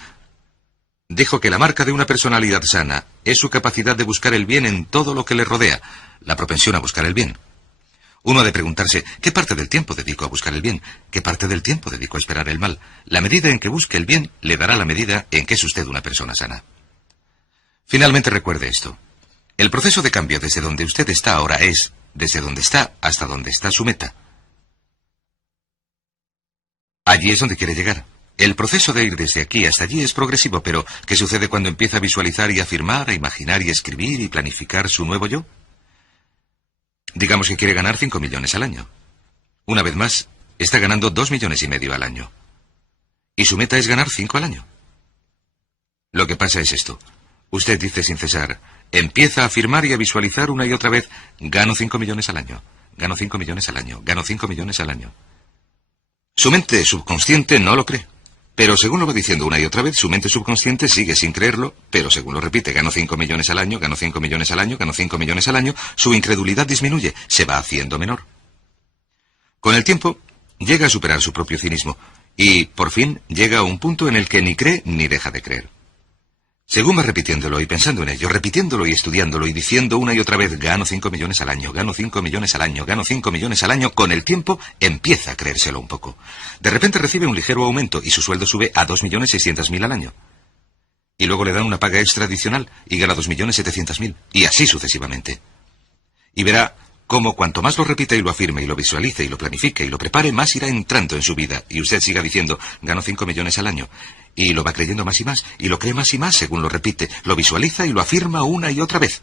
dijo que la marca de una personalidad sana es su capacidad de buscar el bien en todo lo que le rodea, la propensión a buscar el bien. Uno ha de preguntarse, ¿qué parte del tiempo dedico a buscar el bien? ¿Qué parte del tiempo dedico a esperar el mal? La medida en que busque el bien le dará la medida en que es usted una persona sana. Finalmente recuerde esto. El proceso de cambio desde donde usted está ahora es, desde donde está hasta donde está su meta. Allí es donde quiere llegar. El proceso de ir desde aquí hasta allí es progresivo, pero ¿qué sucede cuando empieza a visualizar y afirmar, a imaginar y escribir y planificar su nuevo yo? Digamos que quiere ganar 5 millones al año. Una vez más, está ganando 2,5 millones al año. Y su meta es ganar 5 al año. Lo que pasa es esto. Usted dice sin cesar, empieza a afirmar y a visualizar una y otra vez, gano 5 millones al año, gano 5 millones al año, gano 5 millones al año. Su mente subconsciente no lo cree. Pero según lo va diciendo una y otra vez, su mente subconsciente sigue sin creerlo, pero según lo repite, gano 5 millones al año, gano 5 millones al año, gano 5 millones al año, su incredulidad disminuye, se va haciendo menor. Con el tiempo, llega a superar su propio cinismo, y, por fin, llega a un punto en el que ni cree ni deja de creer. Según va repitiéndolo y pensando en ello, repitiéndolo y estudiándolo y diciendo una y otra vez, gano 5 millones al año, gano 5 millones al año, gano 5 millones al año, con el tiempo empieza a creérselo un poco. De repente recibe un ligero aumento y su sueldo sube a 2,6 millones al año. Y luego le dan una paga extra adicional y gana 2,7 millones, y así sucesivamente. Y verá cómo cuanto más lo repita y lo afirme y lo visualice y lo planifique y lo prepare, más irá entrando en su vida y usted siga diciendo, gano 5 millones al año. Y lo va creyendo más y lo cree más y más según lo repite, lo visualiza y lo afirma una y otra vez.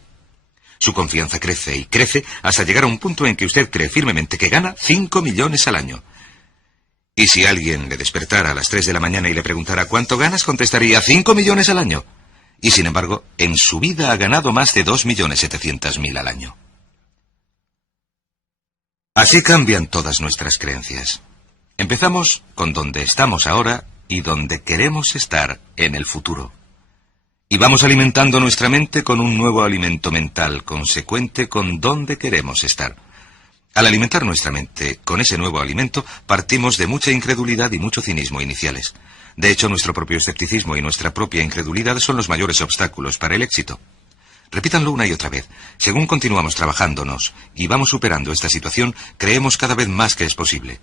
Su confianza crece y crece hasta llegar a un punto en que usted cree firmemente que gana 5 millones al año. Y si alguien le despertara a las 3 de la mañana y le preguntara ¿cuánto ganas?, contestaría 5 millones al año. Y sin embargo, en su vida ha ganado más de 2,7 millones al año. Así cambian todas nuestras creencias. Empezamos con donde estamos ahora y donde queremos estar en el futuro. Y vamos alimentando nuestra mente con un nuevo alimento mental, consecuente con donde queremos estar. Al alimentar nuestra mente con ese nuevo alimento, partimos de mucha incredulidad y mucho cinismo iniciales. De hecho, nuestro propio escepticismo y nuestra propia incredulidad son los mayores obstáculos para el éxito. Repítanlo una y otra vez. Según continuamos trabajándonos y vamos superando esta situación, creemos cada vez más que es posible.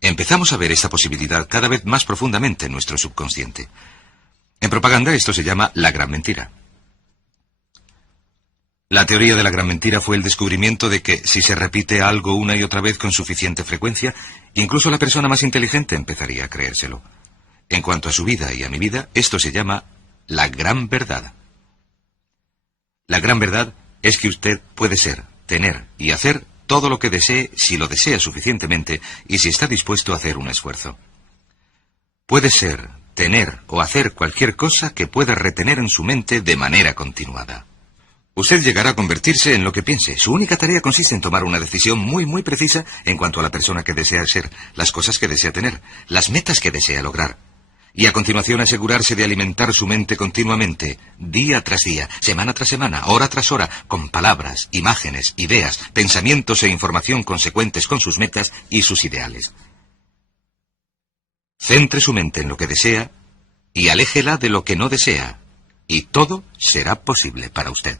Empezamos a ver esta posibilidad cada vez más profundamente en nuestro subconsciente. En propaganda esto se llama la gran mentira. La teoría de la gran mentira fue el descubrimiento de que si se repite algo una y otra vez con suficiente frecuencia, incluso la persona más inteligente empezaría a creérselo. En cuanto a su vida y a mi vida, esto se llama la gran verdad. La gran verdad es que usted puede ser, tener y hacer todo lo que desee si lo desea suficientemente y si está dispuesto a hacer un esfuerzo. Puede ser, tener o hacer cualquier cosa que pueda retener en su mente de manera continuada. Usted llegará a convertirse en lo que piense. Su única tarea consiste en tomar una decisión muy precisa en cuanto a la persona que desea ser, las cosas que desea tener, las metas que desea lograr. Y a continuación asegurarse de alimentar su mente continuamente, día tras día, semana tras semana, hora tras hora, con palabras, imágenes, ideas, pensamientos e información consecuentes con sus metas y sus ideales. Centre su mente en lo que desea y aléjela de lo que no desea, y todo será posible para usted.